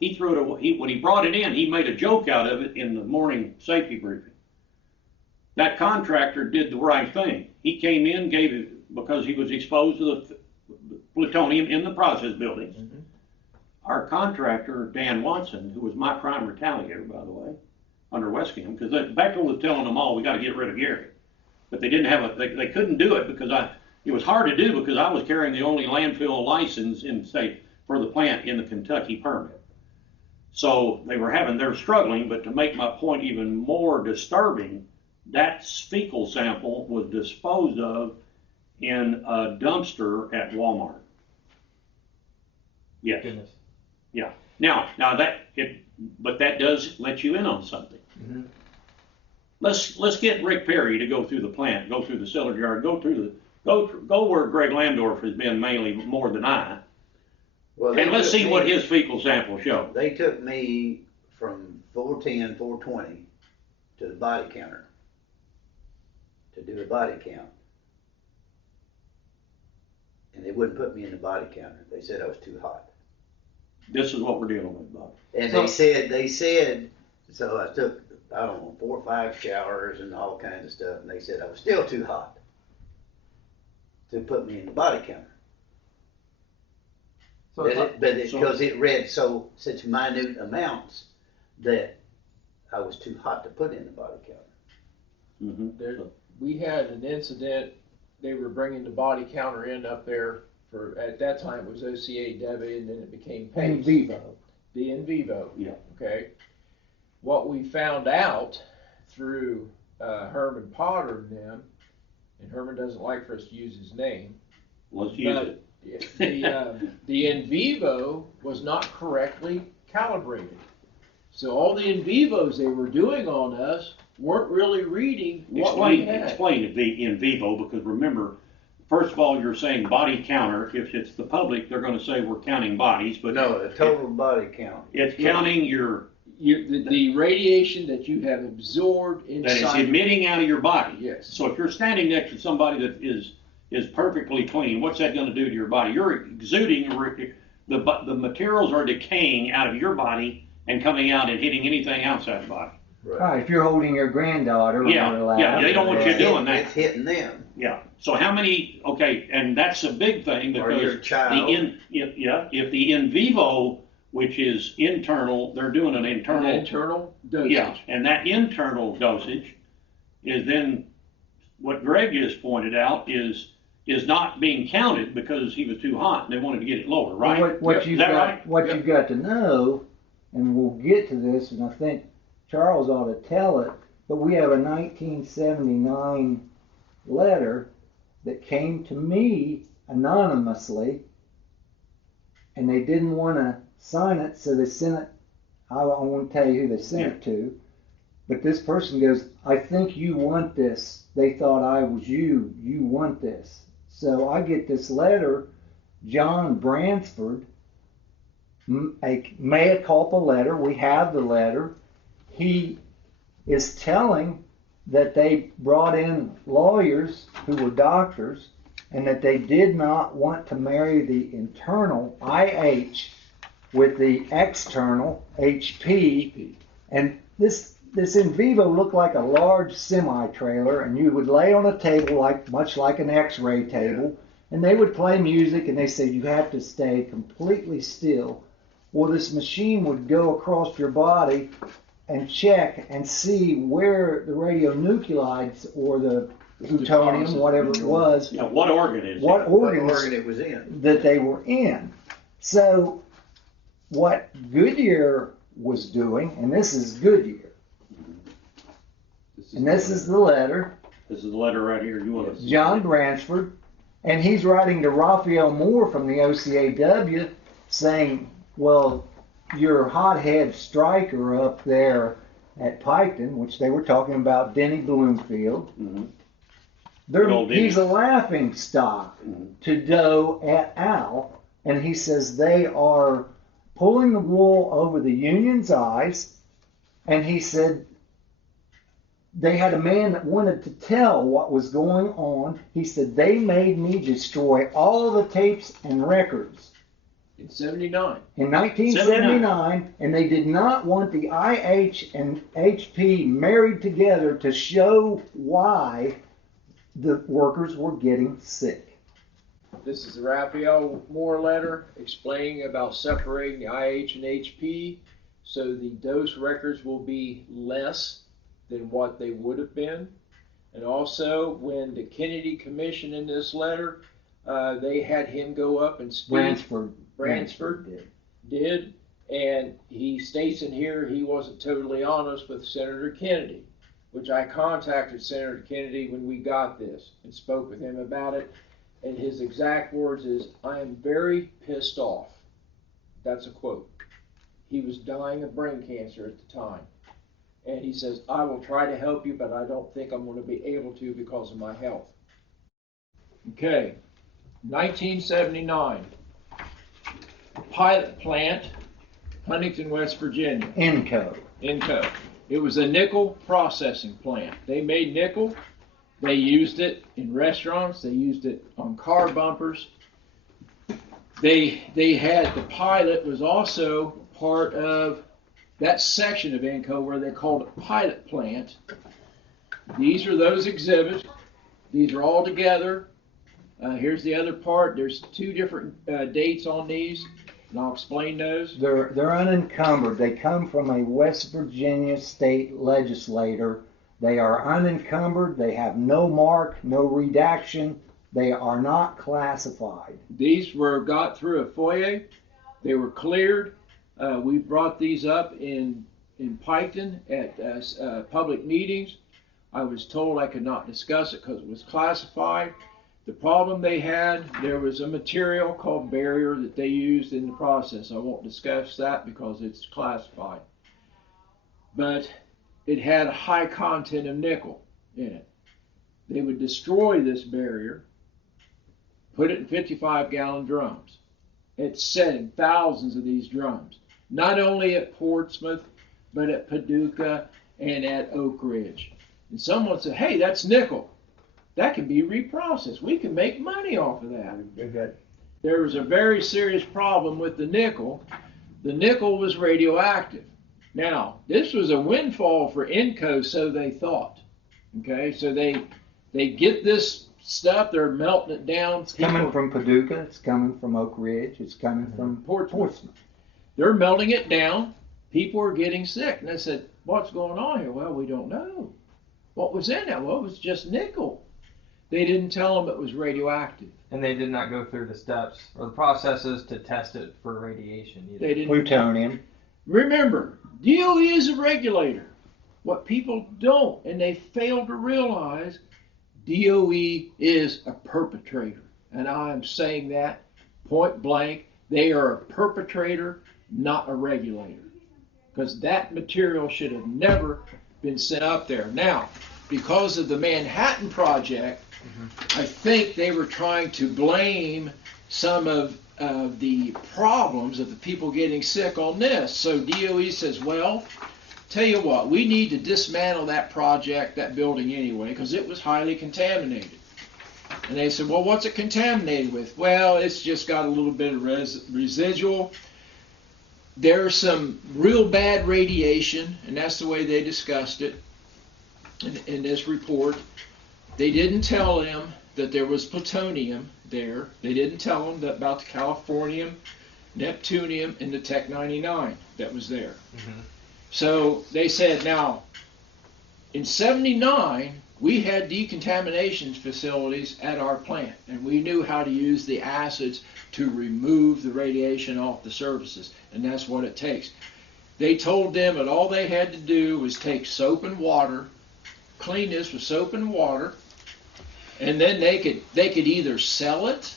He threw it away. When he brought it in, he made a joke out of it in the morning safety briefing. That contractor did the right thing. He came in, gave it, because he was exposed to the plutonium in the process buildings. Mm-hmm. Our contractor, Dan Watson, who was my prime retaliator, by the way, under West Kim, because Bechtel was telling them all, we got to get rid of Gary. But they didn't have they couldn't do it because it was hard to do because I was carrying the only landfill license in the state for the plant in the Kentucky permit. So they're struggling, but to make my point even more disturbing, that fecal sample was disposed of in a dumpster at Walmart. Yes. Goodness. Yeah. Now but that does let you in on something. Mm-hmm. Let's get Rick Perry to go through the plant, go through the cellar yard, go where Greg Landorf has been mainly more than I. Well, And let's see what his fecal sample showed. They took me from 410, 420 to the body counter to do a body count. And they wouldn't put me in the body counter. They said I was too hot. This is what we're dealing with, Bob. And they said, so I took, I don't know, 4 or 5 showers and all kinds of stuff, and they said I was still too hot to put me in the body counter. So Because it read such minute amounts that I was too hot to put in the body counter. Mm-hmm. We had an incident. They were bringing the body counter in up there for, at that time it was OCA Debbie, and then it became PACE. In vivo. The in vivo. Yeah. Okay. What we found out through Herman Potter and them, and Herman doesn't like for us to use his name. Let's use it. The in vivo was not correctly calibrated. So all the in vivos they were doing on us weren't really reading what we had. Explain the in vivo, because remember, first of all, you're saying body counter. If it's the public, they're going to say we're counting bodies, but No, the total body count. it's counting the radiation that you have absorbed inside. that is emitting out of your body. Yes. So if you're standing next to somebody that is perfectly clean, what's that going to do to your body? You're exuding, the materials are decaying out of your body and coming out and hitting anything outside the body. Right, if you're holding your granddaughter Yeah, on her lap. yeah, they don't want you doing that. It's hitting them. Yeah. So how many? Okay, and that's a big thing Or your because child. if the in vivo, which is internal, they're doing an internal dosage. Yeah, and that internal dosage is then what Greg just pointed out is not being counted because he was too hot and they wanted to get it lower, right? What you've got to know, and we'll get to this, and I think Charles ought to tell it, but we have a 1979 letter that came to me anonymously, and they didn't want to sign it, so they sent it. I won't tell you who they sent it to, but this person goes, I think you want this. They thought I was you. You want this. So I get this letter, John Bransford, a mea culpa letter. We have the letter. He is telling that they brought in lawyers who were doctors and that they did not want to marry the internal IH with the external HP. And this in vivo looked like a large semi-trailer, and you would lay on a table much like an X-ray table, and they would play music, and they said you have to stay completely still. Well, this machine would go across your body and check and see where the radionuclides or the plutonium, whatever it was, what organ is what it? organ it was in. that they were in. So what Goodyear was doing, and this is Goodyear, and this is the letter, This is the letter right here. You want to John Bransford, and he's writing to Raphael Moore from the OCAW saying, well, your hothead striker up there at Piketon, which they were talking about Denny Bloomfield, he's a laughing stock to Doe et al. And he says they are pulling the wool over the union's eyes. And he said they had a man that wanted to tell what was going on. He said they made me destroy all the tapes and records. In 79. In 1979, and they did not want the IH and HP married together to show why the workers were getting sick. This is the Raphael Moore letter explaining about separating the IH and HP so the dose records will be less than what they would have been. And also, when the Kennedy Commission in this letter, they had him go up and speak. Bransford did, and he states in here he wasn't totally honest with Senator Kennedy, which I contacted Senator Kennedy when we got this and spoke with him about it, and his exact words is, I am very pissed off. That's a quote. He was dying of brain cancer at the time, and he says, I will try to help you, but I don't think I'm going to be able to because of my health. Okay, 1979. Pilot plant, Huntington, West Virginia. Inco. It was a nickel processing plant. They made nickel. They used it in restaurants. They used it on car bumpers. They had, the pilot was also part of that section of Inco where they called it pilot plant. These are those exhibits. These are all together. Here's the other part. There's two different dates on these, and I'll explain those. They're unencumbered. They come from a West Virginia state legislator. They are unencumbered. They have no mark, no redaction. They are not classified. These were got through a FOIA. They were cleared. We brought these up in Piketon at public meetings. I was told I could not discuss it because it was classified. The problem they had, there was a material called barrier that they used in the process. I won't discuss that because it's classified. But it had a high content of nickel in it. They would destroy this barrier, put it in 55-gallon drums. It's set in thousands of these drums, not only at Portsmouth, but at Paducah and at Oak Ridge. And someone said, hey, that's nickel. That can be reprocessed. We can make money off of that. There was a very serious problem with the nickel. The nickel was radioactive. Now, this was a windfall for Inco, so they thought. Okay, so they get this stuff, they're melting it down. It's coming from Paducah, it's coming from Oak Ridge, it's coming from Portsmouth. They're melting it down. People are getting sick. And they said, what's going on here? Well, we don't know. What was in it? Well, it was just nickel. They didn't tell them it was radioactive. And they did not go through the steps or the processes to test it for radiation either. They didn't. Plutonium. Remember, DOE is a regulator. What people don't, and they fail to realize, DOE is a perpetrator. And I am saying that point blank. They are a perpetrator, not a regulator. Because that material should have never been sent up there. Now, because of the Manhattan Project, I think they were trying to blame some of the problems of the people getting sick on this. So DOE says, well, tell you what, we need to dismantle that project, that building anyway, because it was highly contaminated. And they said, well, what's it contaminated with? Well, it's just got a little bit of residual. There's some real bad radiation, and that's the way they discussed it in this report. They didn't tell them that there was plutonium there. They didn't tell them that about the californium, neptunium, and the Tech-99 that was there. So they said, now, in '79, we had decontamination facilities at our plant, and we knew how to use the acids to remove the radiation off the surfaces, and that's what it takes. They told them that all they had to do was take soap and water, clean this with soap and water, and then they could either sell it,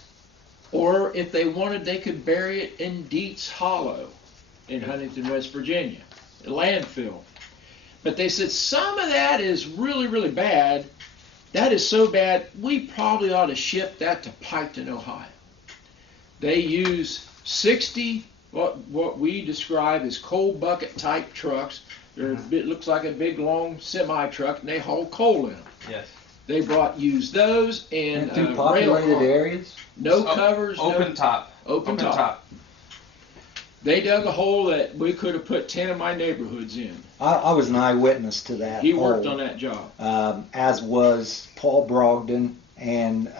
or if they wanted, they could bury it in Dietz Hollow in Huntington, West Virginia, a landfill. But they said some of that is really, really bad. That is so bad, we probably ought to ship that to Piketon, Ohio. They use 60, what we describe as coal bucket type trucks. It looks like a big long semi truck, and they haul coal in them. Yes. They used those and through populated areas. No covers. Open top. Open top. They dug a hole that we could have put 10 of my neighborhoods in. I was an eyewitness to that. He worked on that job. As was Paul Brogdon and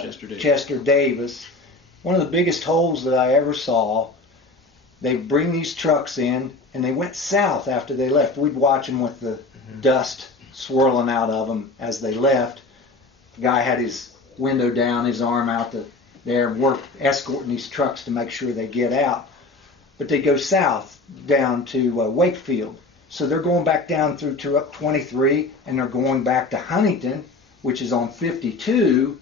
Chester Davis. One of the biggest holes that I ever saw. They bring these trucks in, and they went south after they left. We'd watch them with the dust swirling out of them as they left. The guy had his window down, his arm out there, escorting these trucks to make sure they get out. But they go south down to Wakefield. So they're going back down through 23, and they're going back to Huntington, which is on 52,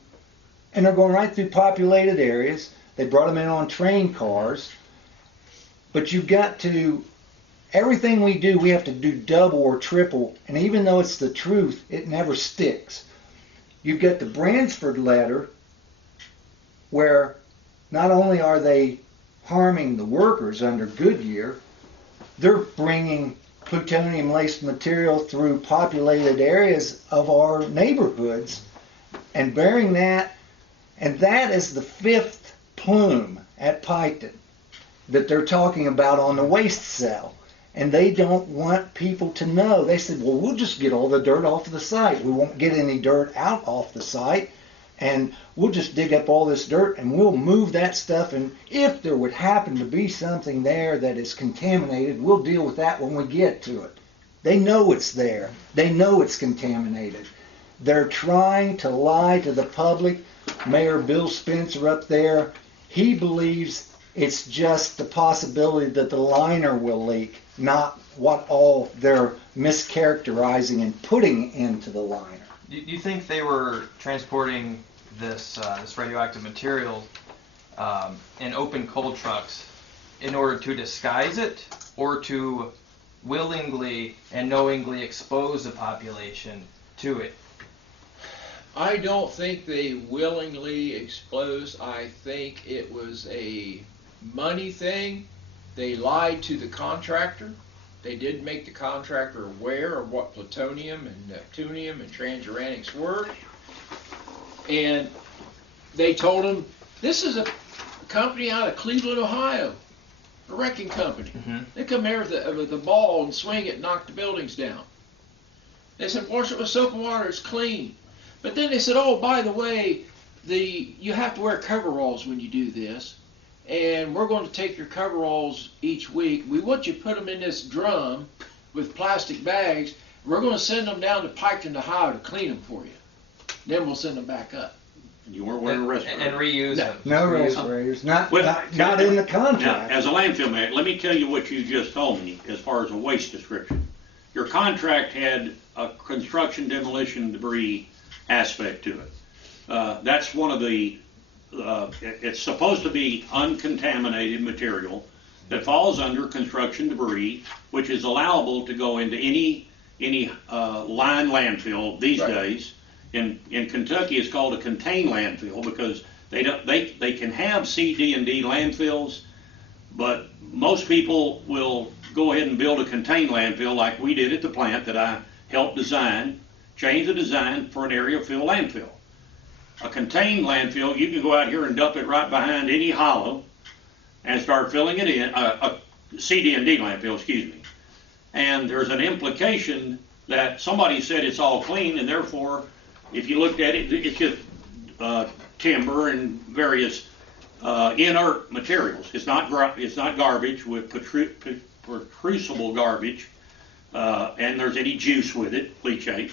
and they're going right through populated areas. They brought them in on train cars. But you've got to, everything we do, we have to do double or triple. And even though it's the truth, it never sticks. You've got the Bransford letter where not only are they harming the workers under Goodyear, they're bringing plutonium-laced material through populated areas of our neighborhoods and burying that. And that is the 5th plume at Piketon that they're talking about on the waste cell. And they don't want people to know. They said, well, we'll just get all the dirt off of the site. We won't get any dirt out off the site. And we'll just dig up all this dirt and we'll move that stuff. And if there would happen to be something there that is contaminated, we'll deal with that when we get to it. They know it's there. They know it's contaminated. They're trying to lie to the public. Mayor Bill Spencer up there, he believes it's just the possibility that the liner will leak, not what all they're mischaracterizing and putting into the liner. Do you think they were transporting this radioactive material in open coal trucks in order to disguise it, or to willingly and knowingly expose the population to it? I don't think they willingly exposed. I think it was a money thing. They lied to the contractor. They did make the contractor aware of what plutonium and neptunium and transuranics were. And they told him, this is a company out of Cleveland, Ohio, a wrecking company. They come here with a ball and swing it and knock the buildings down. They said, wash it with soap and water, it's clean. But then they said, oh, by the way, you have to wear coveralls when you do this. And we're going to take your coveralls each week. We want you to put them in this drum with plastic bags. We're going to send them down to Piketon, Ohio to clean them for you. Then we'll send them back up. You weren't wearing a respirator. And reuse them. No respirators, not in the contract. Now, as a landfill man, let me tell you what you just told me as far as a waste description. your contract had a construction demolition debris aspect to it. That's one of the, it's supposed to be uncontaminated material that falls under construction debris, which is allowable to go into any lined landfill these days. In Kentucky, it's called a contained landfill because they can have C, D, and D landfills, but most people will go ahead and build a contained landfill like we did at the plant that I helped design, change the design for an area fill landfill. A contained landfill, you can go out here and dump it right behind any hollow and start filling it in, a C, D, and D landfill, excuse me. And there's an implication that somebody said it's all clean, and therefore, if you looked at it, it's just timber and various inert materials. It's not garbage with crucible garbage, and there's any juice with it, leachate.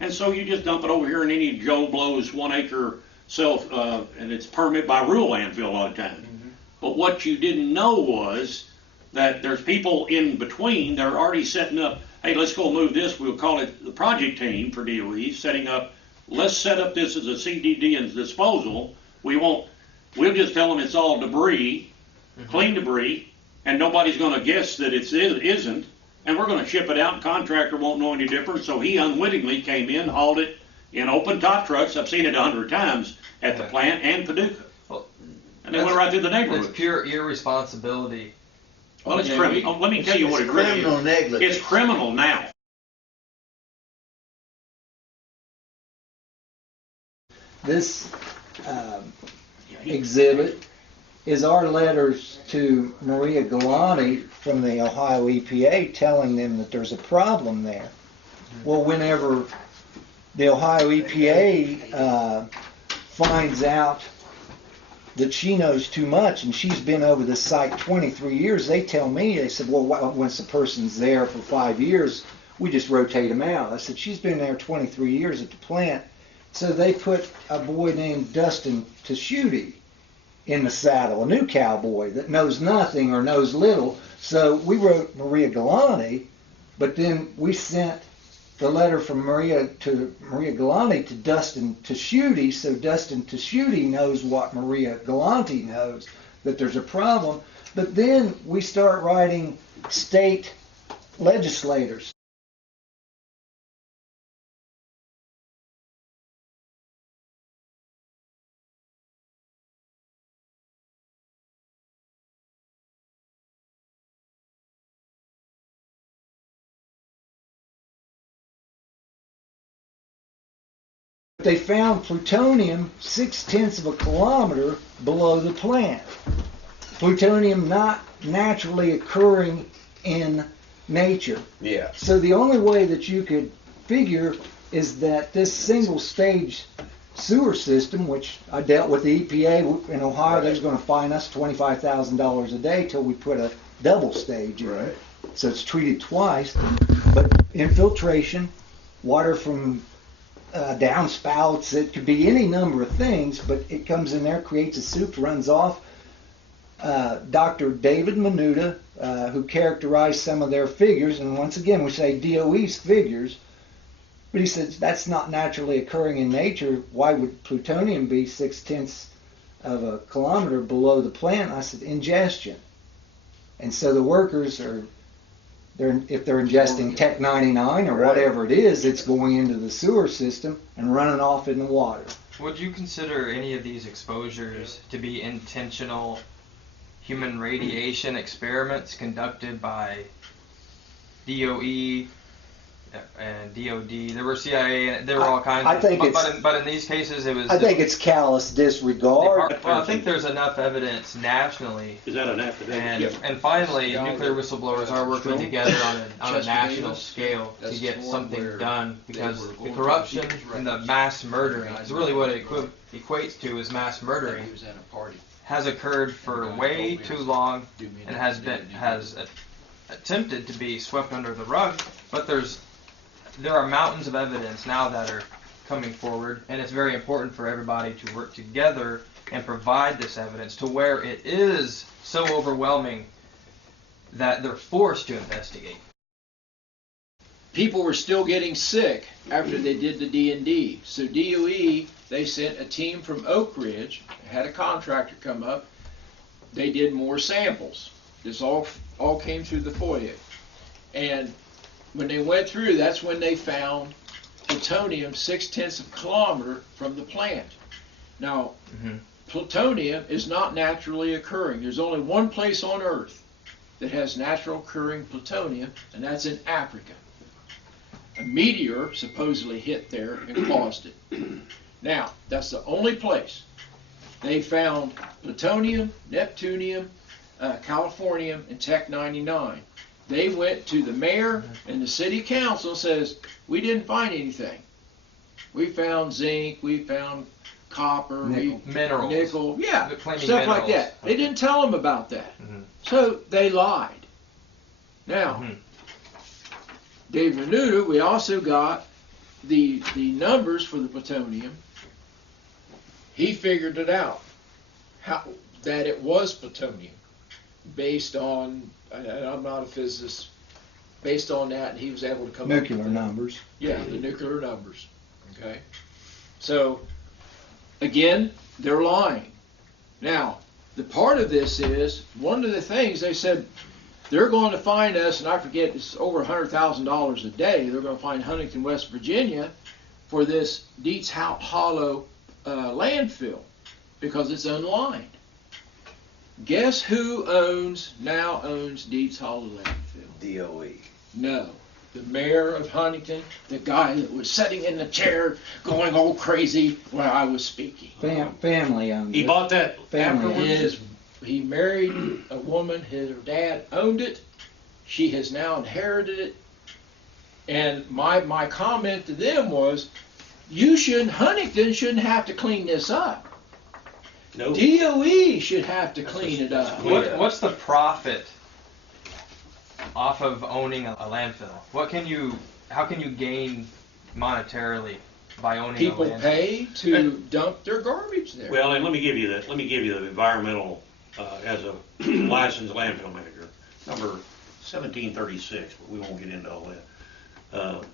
And so you just dump it over here in any Joe Blow's 1 acre and it's permit by rule landfill a lot of times. Mm-hmm. But what you didn't know was that there's people in between that are already setting up, hey, let's go move this. We'll call it the project team for DOE, setting up, let's set up this as a CDD and disposal. We'll just tell them it's all debris, clean debris, and nobody's going to guess that it isn't, and we're going to ship it out, and contractor won't know any different, so he unwittingly came in, hauled it in open top trucks. I've seen it 100 times at the plant and Paducah. Well, and they went right through the neighborhood. It's pure irresponsibility. Well, it's criminal. Let me tell you what it really is. Negligence. It's criminal now. This exhibit is our letters to Maria Galante from the Ohio EPA telling them that there's a problem there. Well, whenever the Ohio EPA finds out that she knows too much, and she's been over this site 23 years, they tell me, they said, well, once a person's there for 5 years, we just rotate them out. I said, she's been there 23 years at the plant. So they put a boy named Dustin Teshuti in the saddle, a new cowboy that knows nothing or knows little. So we wrote Maria Galante, but then we sent the letter from Maria Galante to Dustin Teshuti, so Dustin Teshuti knows what Maria Galante knows, that there's a problem. But then we start writing state legislators. They found plutonium 0.6 of a kilometer below the plant. Plutonium not naturally occurring in nature. Yeah. So the only way that you could figure is that this single stage sewer system, which I dealt with the EPA in Ohio, they're going to fine us $25,000 a day till we put a double stage in. Right. So it's treated twice, but infiltration, water from downspouts, it could be any number of things, but it comes in there, creates a soup, runs off. Dr. David Minuta, who characterized some of their figures, and once again we say DOE's figures, but he said that's not naturally occurring in nature. Why would plutonium be 0.6 of a kilometer below the plant? I said ingestion. And so the workers are, if they're ingesting Tech 99 or whatever it is, it's going into the sewer system and running off in the water. Would you consider any of these exposures to be intentional human radiation experiments conducted by DOE and DOD? There were CIA, there were all kinds but in these cases it was... I think it's callous disregard. Well, I think there's enough evidence nationally. Is that an affidavit? And finally, nuclear whistleblowers are working together on a national scale to get something done, because the corruption and the mass murdering is really what it equates to, is mass murdering, has occurred for way too long and has attempted to be swept under the rug, but there are mountains of evidence now that are coming forward, and it's very important for everybody to work together and provide this evidence to where it is so overwhelming that they're forced to investigate. people were still getting sick after they did the D&D. So DOE, they sent a team from Oak Ridge, had a contractor come up. They did more samples. This all came through the FOIA. And when they went through, that's when they found plutonium 0.6 of a kilometer from the plant. Now, plutonium is not naturally occurring. There's only one place on Earth that has natural occurring plutonium, and that's in Africa. A meteor supposedly hit there and caused it. Now, that's the only place. They found plutonium, neptunium, californium, and Tech-99. They went to the mayor and the city council and says, we didn't find anything. We found zinc, we found copper, minerals, nickel, yeah, stuff minerals. like that. They didn't tell them about that. So they lied. Now, Dave Menuda, we also got the numbers for the plutonium. He figured it out, that it was plutonium, based on, and I'm not a physicist, based on that, he was able to come up with Nuclear numbers. Yeah, the nuclear numbers. Okay, so again, they're lying. Now, the part of this is, one of the things they said, they're going to find us, and I forget, it's over $100,000 a day, they're going to find Huntington, West Virginia, for this Dietz Hollow landfill, because it's unlined. Guess who now owns Dietz Hollow landfill? DOE. No. The mayor of Huntington, the guy that was sitting in the chair going all crazy while I was speaking. Family owned He it. bought that Family. afterwards? He married a woman, her dad owned it, she has now inherited it, and my comment to them was, Huntington shouldn't have to clean this up. No. DOE should have to clean it up. What's the profit off of owning a landfill? How can you gain monetarily by owning a People landfill? pay to dump their garbage there. Well, and let me give you the environmental, as a licensed landfill manager, number 1736, but we won't get into all that.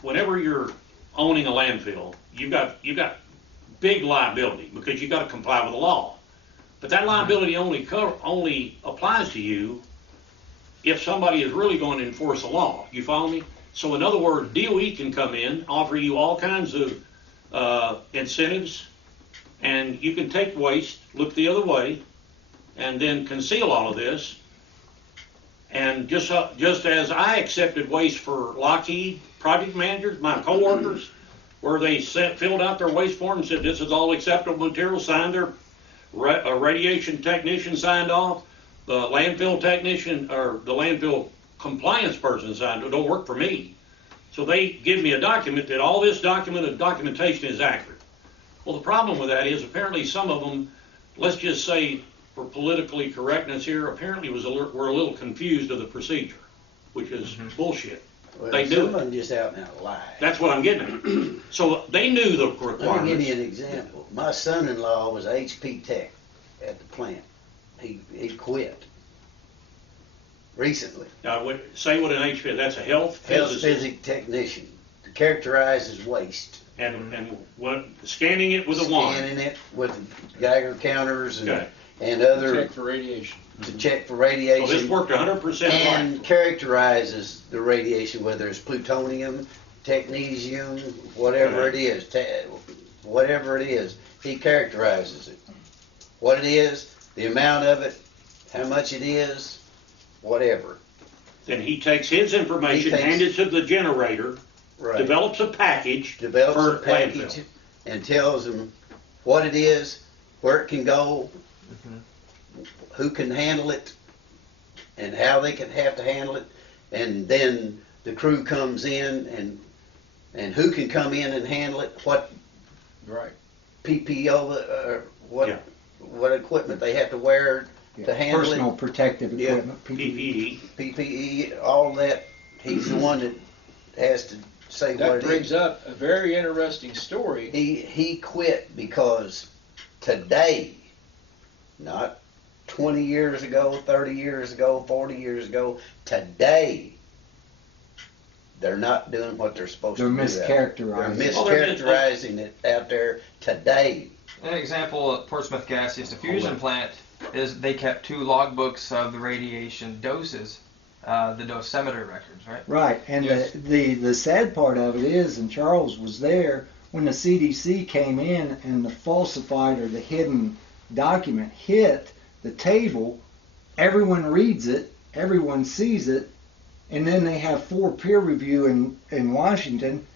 Whenever you're owning a landfill, you've got big liability because you've got to comply with the law. But that liability only applies to you if somebody is really going to enforce the law. You follow me? So in other words, DOE can come in, offer you all kinds of incentives, and you can take waste, look the other way, and then conceal all of this. And just as I accepted waste for Lockheed project managers, my coworkers, where they filled out their waste form and said this is all acceptable material, signed their a radiation technician signed off, the landfill technician or the landfill compliance person signed it. Don't work for me. So they give me a document that all this documentation is accurate. Well, the problem with that is apparently some of them, let's just say for politically correctness here, apparently were a little confused of the procedure, which is bullshit. Well, They knew some it. of them just out and out lied. That's what I'm getting at. So they knew the requirements. Let me give you an example. My son-in-law was HP tech at the plant. He quit recently. Now, say what an HP, that's a health physicist. Physics technician to characterize his waste. And what, scanning it with a wand. Scanning it with Geiger counters and, Okay. and other Check for radiation. to check for radiation. So this worked 100% and right. characterizes the radiation, whether it's plutonium, technetium, whatever it is, whatever it is, he characterizes it. What it is, the amount of it, how much it is, whatever. Then he takes his information, hands it to the generator, Right. develops a package Develops for a package landfill. and tells them what it is, where it can go, who can handle it, and how they can have to handle it, and then the crew comes in and who can come in and handle it, what Right. PPO or what Yeah. what equipment they have to wear to handle Personal it, protective Yeah. equipment, PPE. PPE. PPE, all that. He's the one that has to say what That it brings is. up a very interesting story. He quit because today, not 20 years ago, 30 years ago, 40 years ago, today, they're not doing what they're supposed They're to do. mischaracterizing. They're it. mischaracterizing it out there today. An example at Portsmouth Gaseous Diffusion Plant is they kept 2 logbooks of the radiation doses, the dosimeter records, right? Right, and Yes. the sad part of it is, and Charles was there, when the CDC came in and the falsified or the hidden document hit the table, everyone reads it, everyone sees it, and then they have 4 peer review in Washington,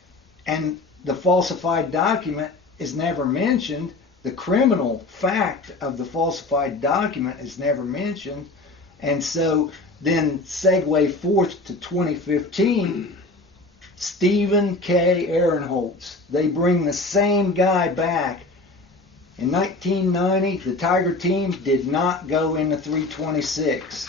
and the falsified document is never mentioned. The criminal fact of the falsified document is never mentioned. And so then segue forth to 2015, Stephen K. Ehrenholz. They bring the same guy back. In 1990, the Tiger team did not go into 326.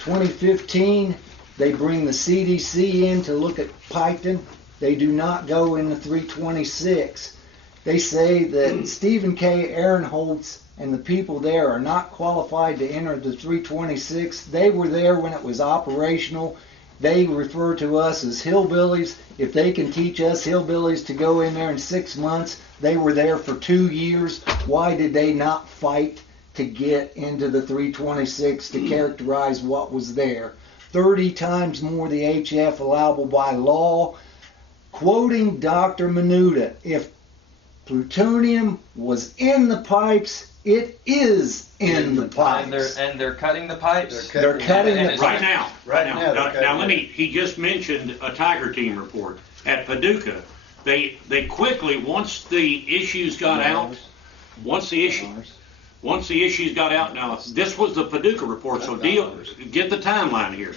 2015, they bring the CDC in to look at Piketon. They do not go into 326. They say that Stephen K. Ehrenholz and the people there are not qualified to enter the 326. They were there when it was operational. They refer to us as hillbillies. If they can teach us hillbillies to go in there in 6 months, they were there for 2 years. Why did they not fight to get into the 326 to characterize what was there? 30 times more the HF allowable by law. Quoting Dr. Minuta, if plutonium was in the pipes, it is in the pipes. And they're cutting the pipes. They're cutting And the it's- Right now. Now let me. me, he just mentioned a Tiger team report. At Paducah, they quickly, once the issues got out, once the issues got out, now this was the Paducah report, so get the timeline here.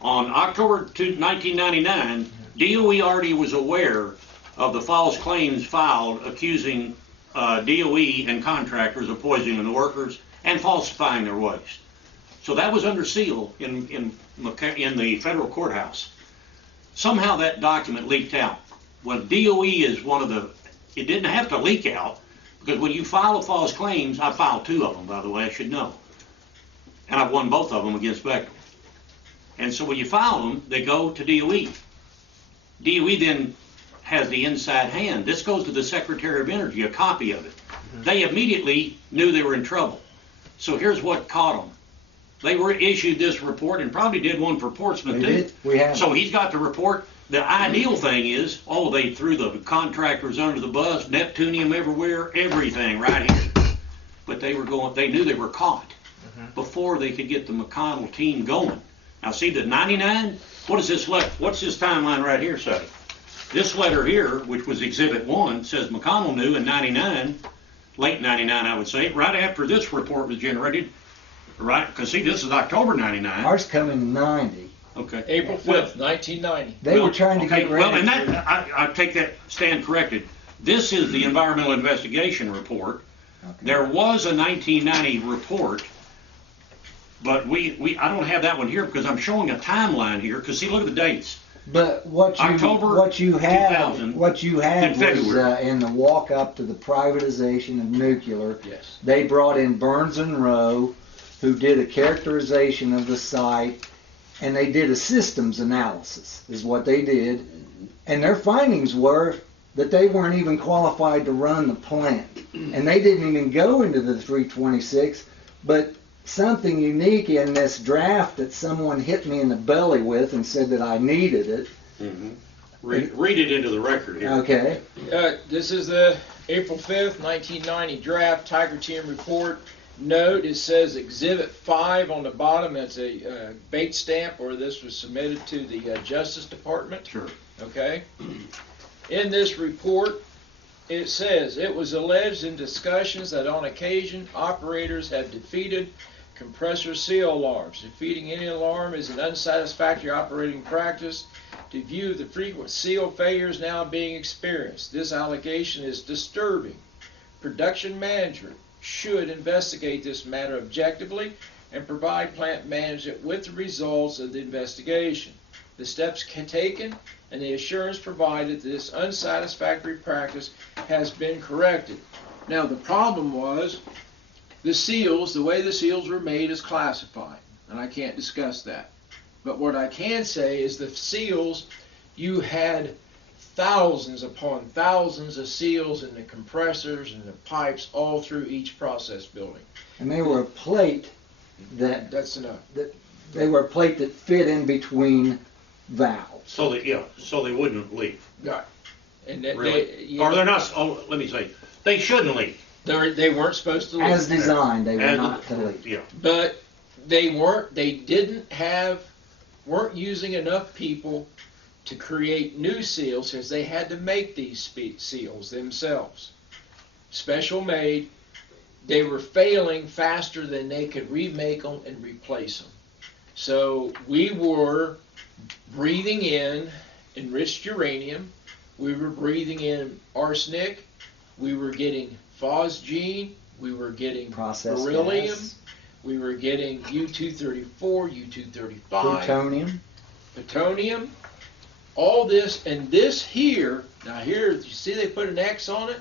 On October 1999, DOE already was aware of the false claims filed accusing DOE and contractors of poisoning the workers and falsifying their waste. So that was under seal in the federal courthouse. Somehow that document leaked out. Well, DOE is one of the, it didn't have to leak out, because when you file a false claims, I filed 2 of them, by the way, I should know. And I've won both of them against Bechtel. And so when you file them, they go to DOE. DOE then has the inside hand. This goes to the Secretary of Energy, a copy of it. They immediately knew they were in trouble. So here's what caught them. They were issued this report and probably did one for Portsmouth too. We have. So he's got the report. The ideal thing is, they threw the contractors under the bus, Neptunium everywhere, everything right here. But they knew they were caught before they could get the McConnell team going. Now see the 99, what's this timeline right here say? This letter here, which was Exhibit 1, says McConnell knew in 99, late 99 I would say, right after this report was generated, right, because see this is October 99. Ours come in 90. Okay. April 5th, 1990. They were trying to get ready. Well, and that, I take that stand corrected. This is the environmental investigation report. Okay. There was a 1990 report, but I don't have that one here because I'm showing a timeline here, because see, look at the dates. But what you had 2000 was February. in the walk up to the privatization of nuclear. Yes. They brought in Burns and Rowe, who did a characterization of the site, and they did a systems analysis, is what they did. And their findings were that they weren't even qualified to run the plant, and they didn't even go into the 326. But something unique in this draft that someone hit me in the belly with and said that I needed it. Read it into the record here. Okay. This is the April 5th, 1990 draft Tiger Team report. Note, it says Exhibit 5 on the bottom. It's a bait stamp, or this was submitted to the Justice Department. Sure. Okay. In this report, it says, it was alleged in discussions that on occasion operators have defeated compressor seal alarms. Defeating any alarm is an unsatisfactory operating practice. To view the frequent seal failures now being experienced, this allegation is disturbing. Production management should investigate this matter objectively and provide plant management with the results of the investigation. The steps taken and the assurance provided that this unsatisfactory practice has been corrected. Now the problem was the seals, the way the seals were made is classified, and I can't discuss that. But what I can say is the seals you had thousands upon thousands of seals and the compressors and the pipes all through each process building. And they were a plate that That's enough. they were a plate that fit in between valves. So they wouldn't leak. Right. And that Really? Or they're not, oh, let me say, they shouldn't leak. they weren't supposed to leak. As designed, they were As- not to leak. Yeah. But they weren't using enough people to create new seals, because they had to make these seals themselves. Special made. They were failing faster than they could remake them and replace them. So we were breathing in enriched uranium, we were breathing in arsenic, we were getting phosgene, we were getting Processed beryllium, gas, we were getting U-234, U-235, plutonium, all this, and this here, now here, you see they put an X on it?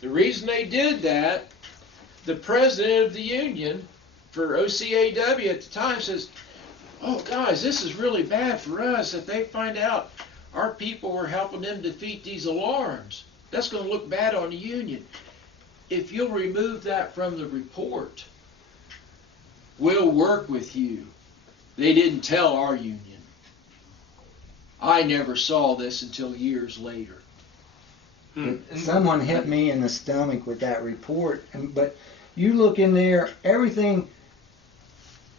The reason they did that, the president of the union for OCAW at the time says, oh guys, this is really bad for us if they find out our people were helping them defeat these alarms. That's going to look bad on the union. If you'll remove that from the report, we'll work with you. They didn't tell our union. I never saw this until years later. Someone hit me in the stomach with that report, but you look in there, everything,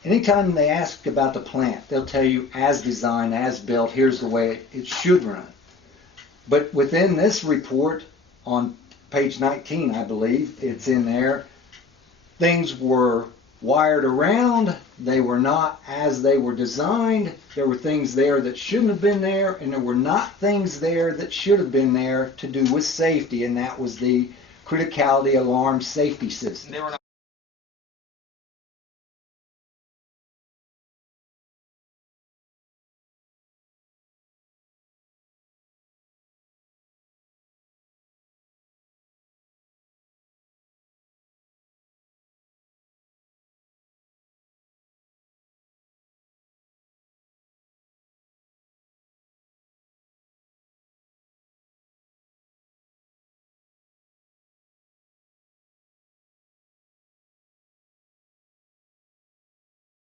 anytime they ask about the plant, they'll tell you as designed, as built, here's the way it should run. But within this report, on page 19, I believe, it's in there, things were wired around, they were not as they were designed, there were things there that shouldn't have been there, and there were not things there that should have been there to do with safety, and that was the criticality alarm safety system. They were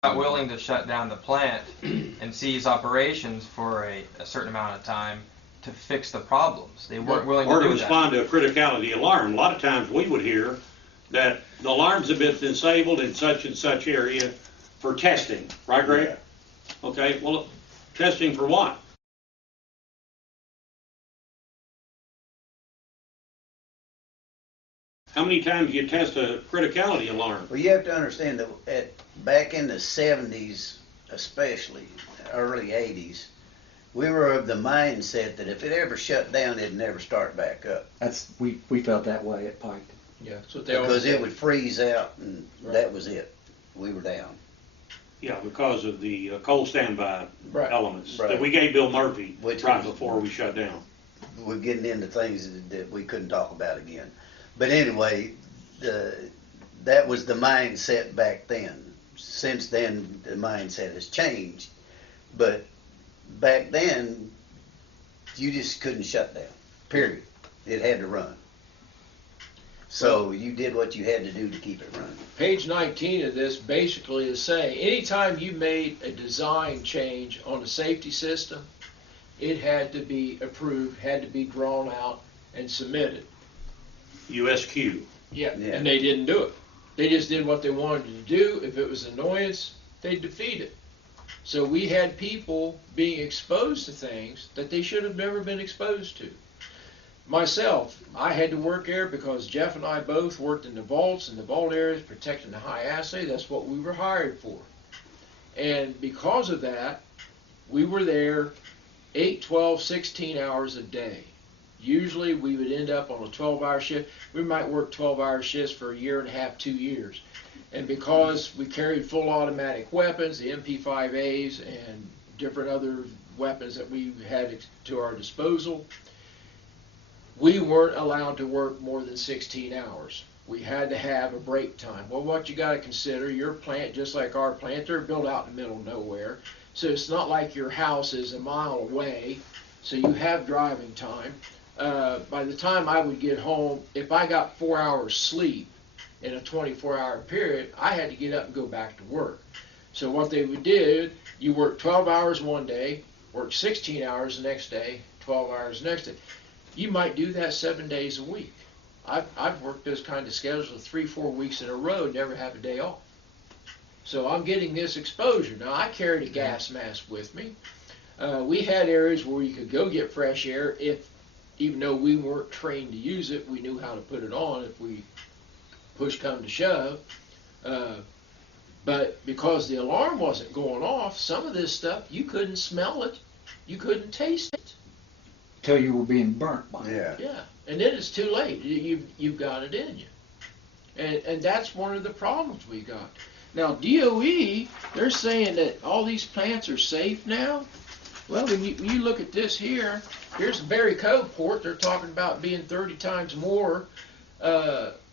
not willing to shut down the plant and cease operations for a certain amount of time to fix the problems. They weren't willing Or to to do that. respond to a criticality alarm. A lot of times we would hear that the alarms have been disabled in such and such area for testing, right, Greg? Yeah. Okay, well, testing for what? How many times do you test a criticality alarm? Well, you have to understand that back in the 70s, especially early 80s, we were of the mindset that if it ever shut down, it'd never start back up. We felt that way at Pike. Yeah, that's what they always Because say. it would freeze out, and Right. that was it. We were down. Yeah, because of the coal standby Right. elements Right. that we gave Bill Murphy Which right was- before we shut down. We're getting into things that we couldn't talk about again. But anyway, that was the mindset back then. Since then, the mindset has changed. But back then, you just couldn't shut down, period. It had to run. So you did what you had to do to keep it running. Page 19 of this basically is saying anytime you made a design change on a safety system, it had to be approved, had to be drawn out and submitted. USQ. Yeah, Yeah. and they didn't do it. They just did what they wanted to do. If it was annoyance, they'd defeat it. So we had people being exposed to things that they should have never been exposed to. Myself, I had to work there because Jeff and I both worked in the vaults, in the vault areas, protecting the high assay. That's what we were hired for. And because of that, we were there 8, 12, 16 hours a day. Usually we would end up on a 12-hour shift. We might work 12-hour shifts for a year and a half, 2 years. And because we carried full automatic weapons, the MP5As and different other weapons that we had to our disposal, we weren't allowed to work more than 16 hours. We had to have a break time. Well, what you got to consider, your plant, just like our plant, they're built out in the middle of nowhere. So it's not like your house is a mile away so you have driving time. By the time I would get home, if I got 4 hours sleep in a 24-hour period, I had to get up and go back to work. So what they would do, you work 12 hours one day, work 16 hours the next day, 12 hours the next day. You might do that 7 days a week. I've worked those kind of schedules 3-4 weeks in a row, never have a day off. So I'm getting this exposure. Now, I carried a gas mask with me. We had areas where you could go get fresh air even though we weren't trained to use it, we knew how to put it on if we push come to shove. But because the alarm wasn't going off, some of this stuff, you couldn't smell it, you couldn't taste it. Till you were being burnt by it. Yeah. Yeah, and then it's too late. You've got it in you. And that's one of the problems we got. Now, DOE, they're saying that all these plants are safe now. Well, when you look at this here, here's the Berry Cove port. They're talking about being 30 times more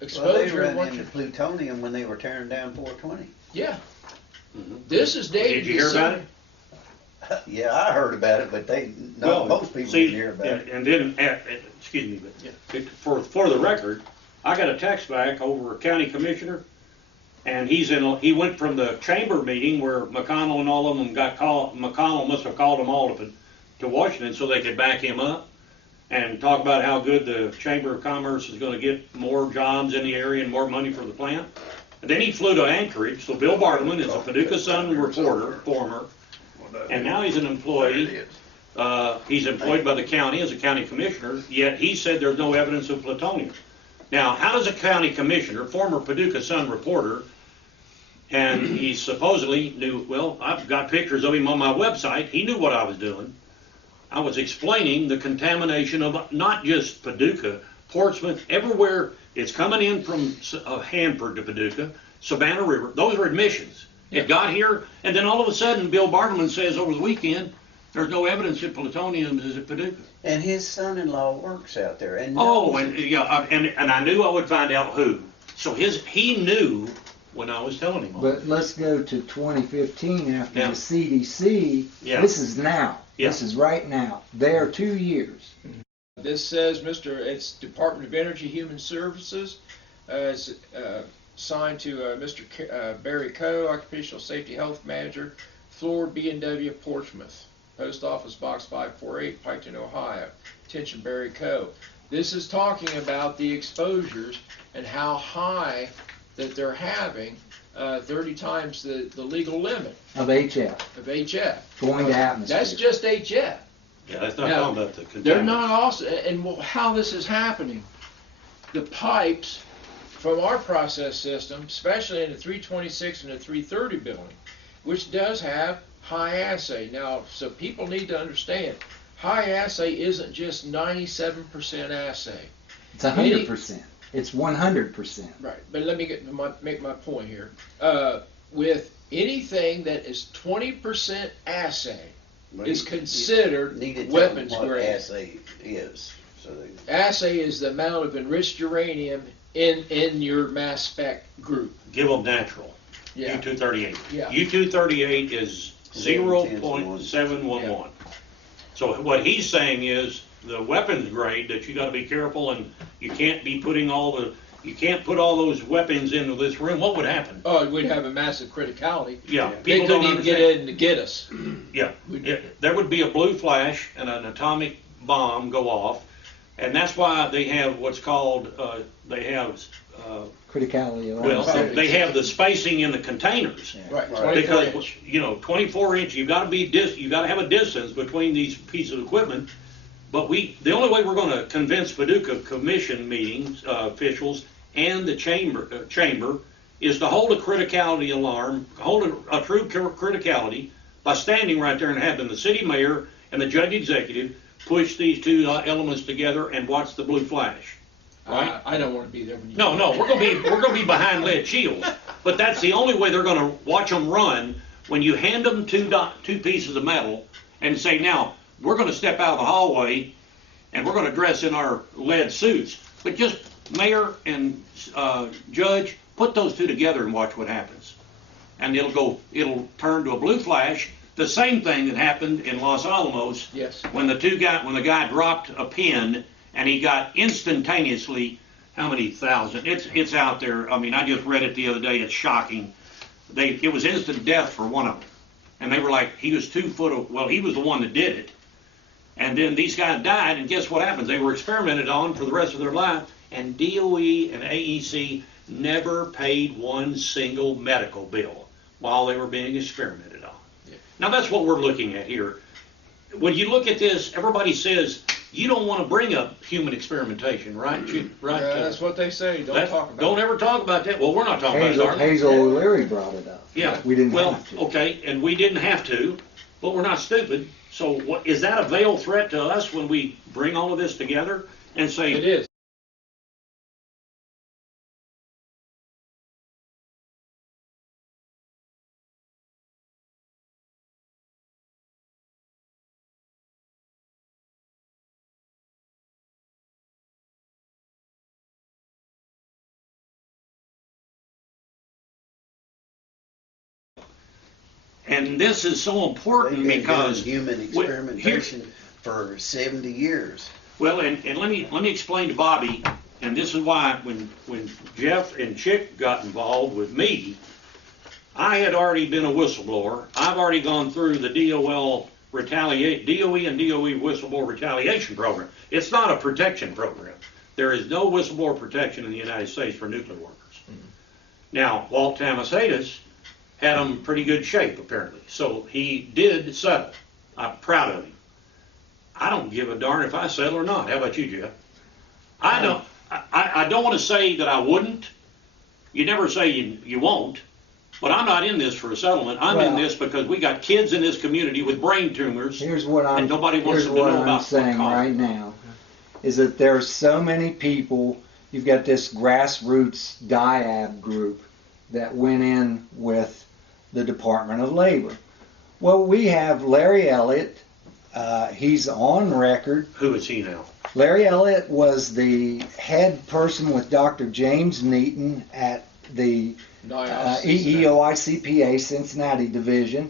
exposure. Well, they ran into plutonium when they were tearing down 420. Yeah. Mm-hmm. this is dated. Did you hear about it? Yeah, I heard about it, but most people didn't hear about it. And then, excuse me, but for the record, I got a text back over a county commissioner, and he went from the chamber meeting where McConnell and all of them got called. McConnell must have called them all to Washington so they could back him up and talk about how good the Chamber of Commerce is going to get more jobs in the area and more money for the plant. And then he flew to Anchorage. So Bill Bartleman is a Paducah Sun reporter, former, and now he's an employee. He's employed by the county as a county commissioner, yet he said there's no evidence of plutonium. Now, how does a county commissioner, former Paducah Sun reporter, and he supposedly knew, well, I've got pictures of him on my website, he knew what I was doing. I was explaining the contamination of not just Paducah, Portsmouth, everywhere it's coming in from Hanford to Paducah, Savannah River, those are admissions. It got here, and then all of a sudden, Bill Bartleman says over the weekend, there's no evidence that plutonium is at Paducah. And his son-in-law works out there. And and I knew I would find out who. So he knew when I was telling him. But let's go to 2015 after Yeah. the CDC. Yeah. This is now. Yeah. This is right now. They are 2 years. This says it's Department of Energy Human Services. It's signed to Mr. Barry Coe, Occupational Safety Health Manager, Floor B&W Portsmouth. Post Office Box 548, Piketon, Ohio. Attention, Barry Coe. This is talking about the exposures and how high that they're having, 30 times the legal limit Of HF. of HF. Going to atmosphere. That's just HF. Yeah, that's not Now, talking about the contaminants. They're not also, and how this is happening, the pipes from our process system, especially in the 326 and the 330 building, which does have high assay. Now, so people need to understand, high assay isn't just 97% assay. It's 100%. It's 100%. Right, but let me make my point here. With anything that is 20% assay is considered weapons grade. Assay is. So Assay is the amount of enriched uranium in your mass spec group. Give them natural. Yeah. U-238. Yeah. U-238 is 0.711. So what he's saying is the weapons grade that you got to be careful, and you can't be putting you can't put all those weapons into this room. What would happen? Oh, we'd have a massive criticality. Yeah, They people couldn't don't even get understand. in to get us. Yeah, there would be a blue flash and an atomic bomb go off, and that's why they have what's called Criticality. of well, assay. they have the spacing in the containers. Right, Right. 24 Because, inch. 24 inch, you got to have a distance between these pieces of equipment. But the only way we're going to convince Paducah Commission meetings officials and the chamber is to hold a criticality alarm, hold a true criticality by standing right there and having the city mayor and the judge executive push these two elements together and watch the blue flash. Right? I don't want to be there when you. No, we're gonna be behind lead shields. But that's the only way they're gonna watch them run, when you hand them two pieces of metal and say, now we're gonna step out of the hallway and we're gonna dress in our lead suits. But just mayor and judge, put those two together and watch what happens. And it'll turn to a blue flash. the same thing that happened in Los Alamos Yes. when the guy dropped a pin and he got instantaneously, how many thousand? It's out there. I mean, I just read it the other day. It's shocking. It was instant death for one of them, and they were like, he was 2 foot. Well, he was the one that did it, and then these guys died. And guess what happens? They were experimented on for the rest of their life, and DOE and AEC never paid one single medical bill while they were being experimented on. Yeah. Now that's what we're looking at here. When you look at this, everybody says you don't want to bring up human experimentation, right? Right? That's what they say. Don't talk about Don't it. ever talk about that. Well, we're not talking about it, are we? Hazel O'Leary brought it up. Yeah. We didn't Well, have to. okay, and we didn't have to, but we're not stupid. So what, is that a veiled threat to us when we bring all of this together and say, It is. and this is so They've important been doing because human experimentation for 70 years. well, and let me explain to Bobby, and this is why when Jeff and Chick got involved with me, I had already been a whistleblower. I've already gone through the DOE and DOE whistleblower retaliation program. It's not a protection program. There is no whistleblower protection in the United States for nuclear workers. Now, Walt Tamasatis had them in pretty good shape, apparently. So he did settle. I'm proud of him. I don't give a darn if I settle or not. How about you, Jeff? I don't want to say that I wouldn't. You never say you won't. But I'm not in this for a settlement. I'm in this because we got kids in this community with brain tumors. Here's what I'm, and nobody wants here's them to what know I'm about saying right now, is that there's so many people. You've got this grassroots DIAB group that went in with the Department of Labor. Well, we have Larry Elliott. He's on record. Who is he now? Larry Elliott was the head person with Dr. James Neaton at the EEOICPA Cincinnati division.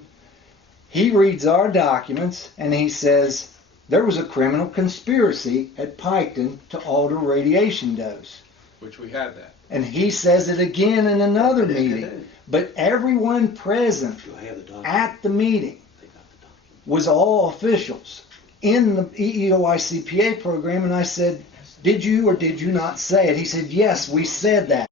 He reads our documents and he says there was a criminal conspiracy at Piketon to alter radiation dose. Which we had that. And he says it again in another meeting. But everyone present Do I have the document? at the meeting They got the document. was all officials in the EEOICPA program, and I said, did you or did you not say it? He said, yes, we said that.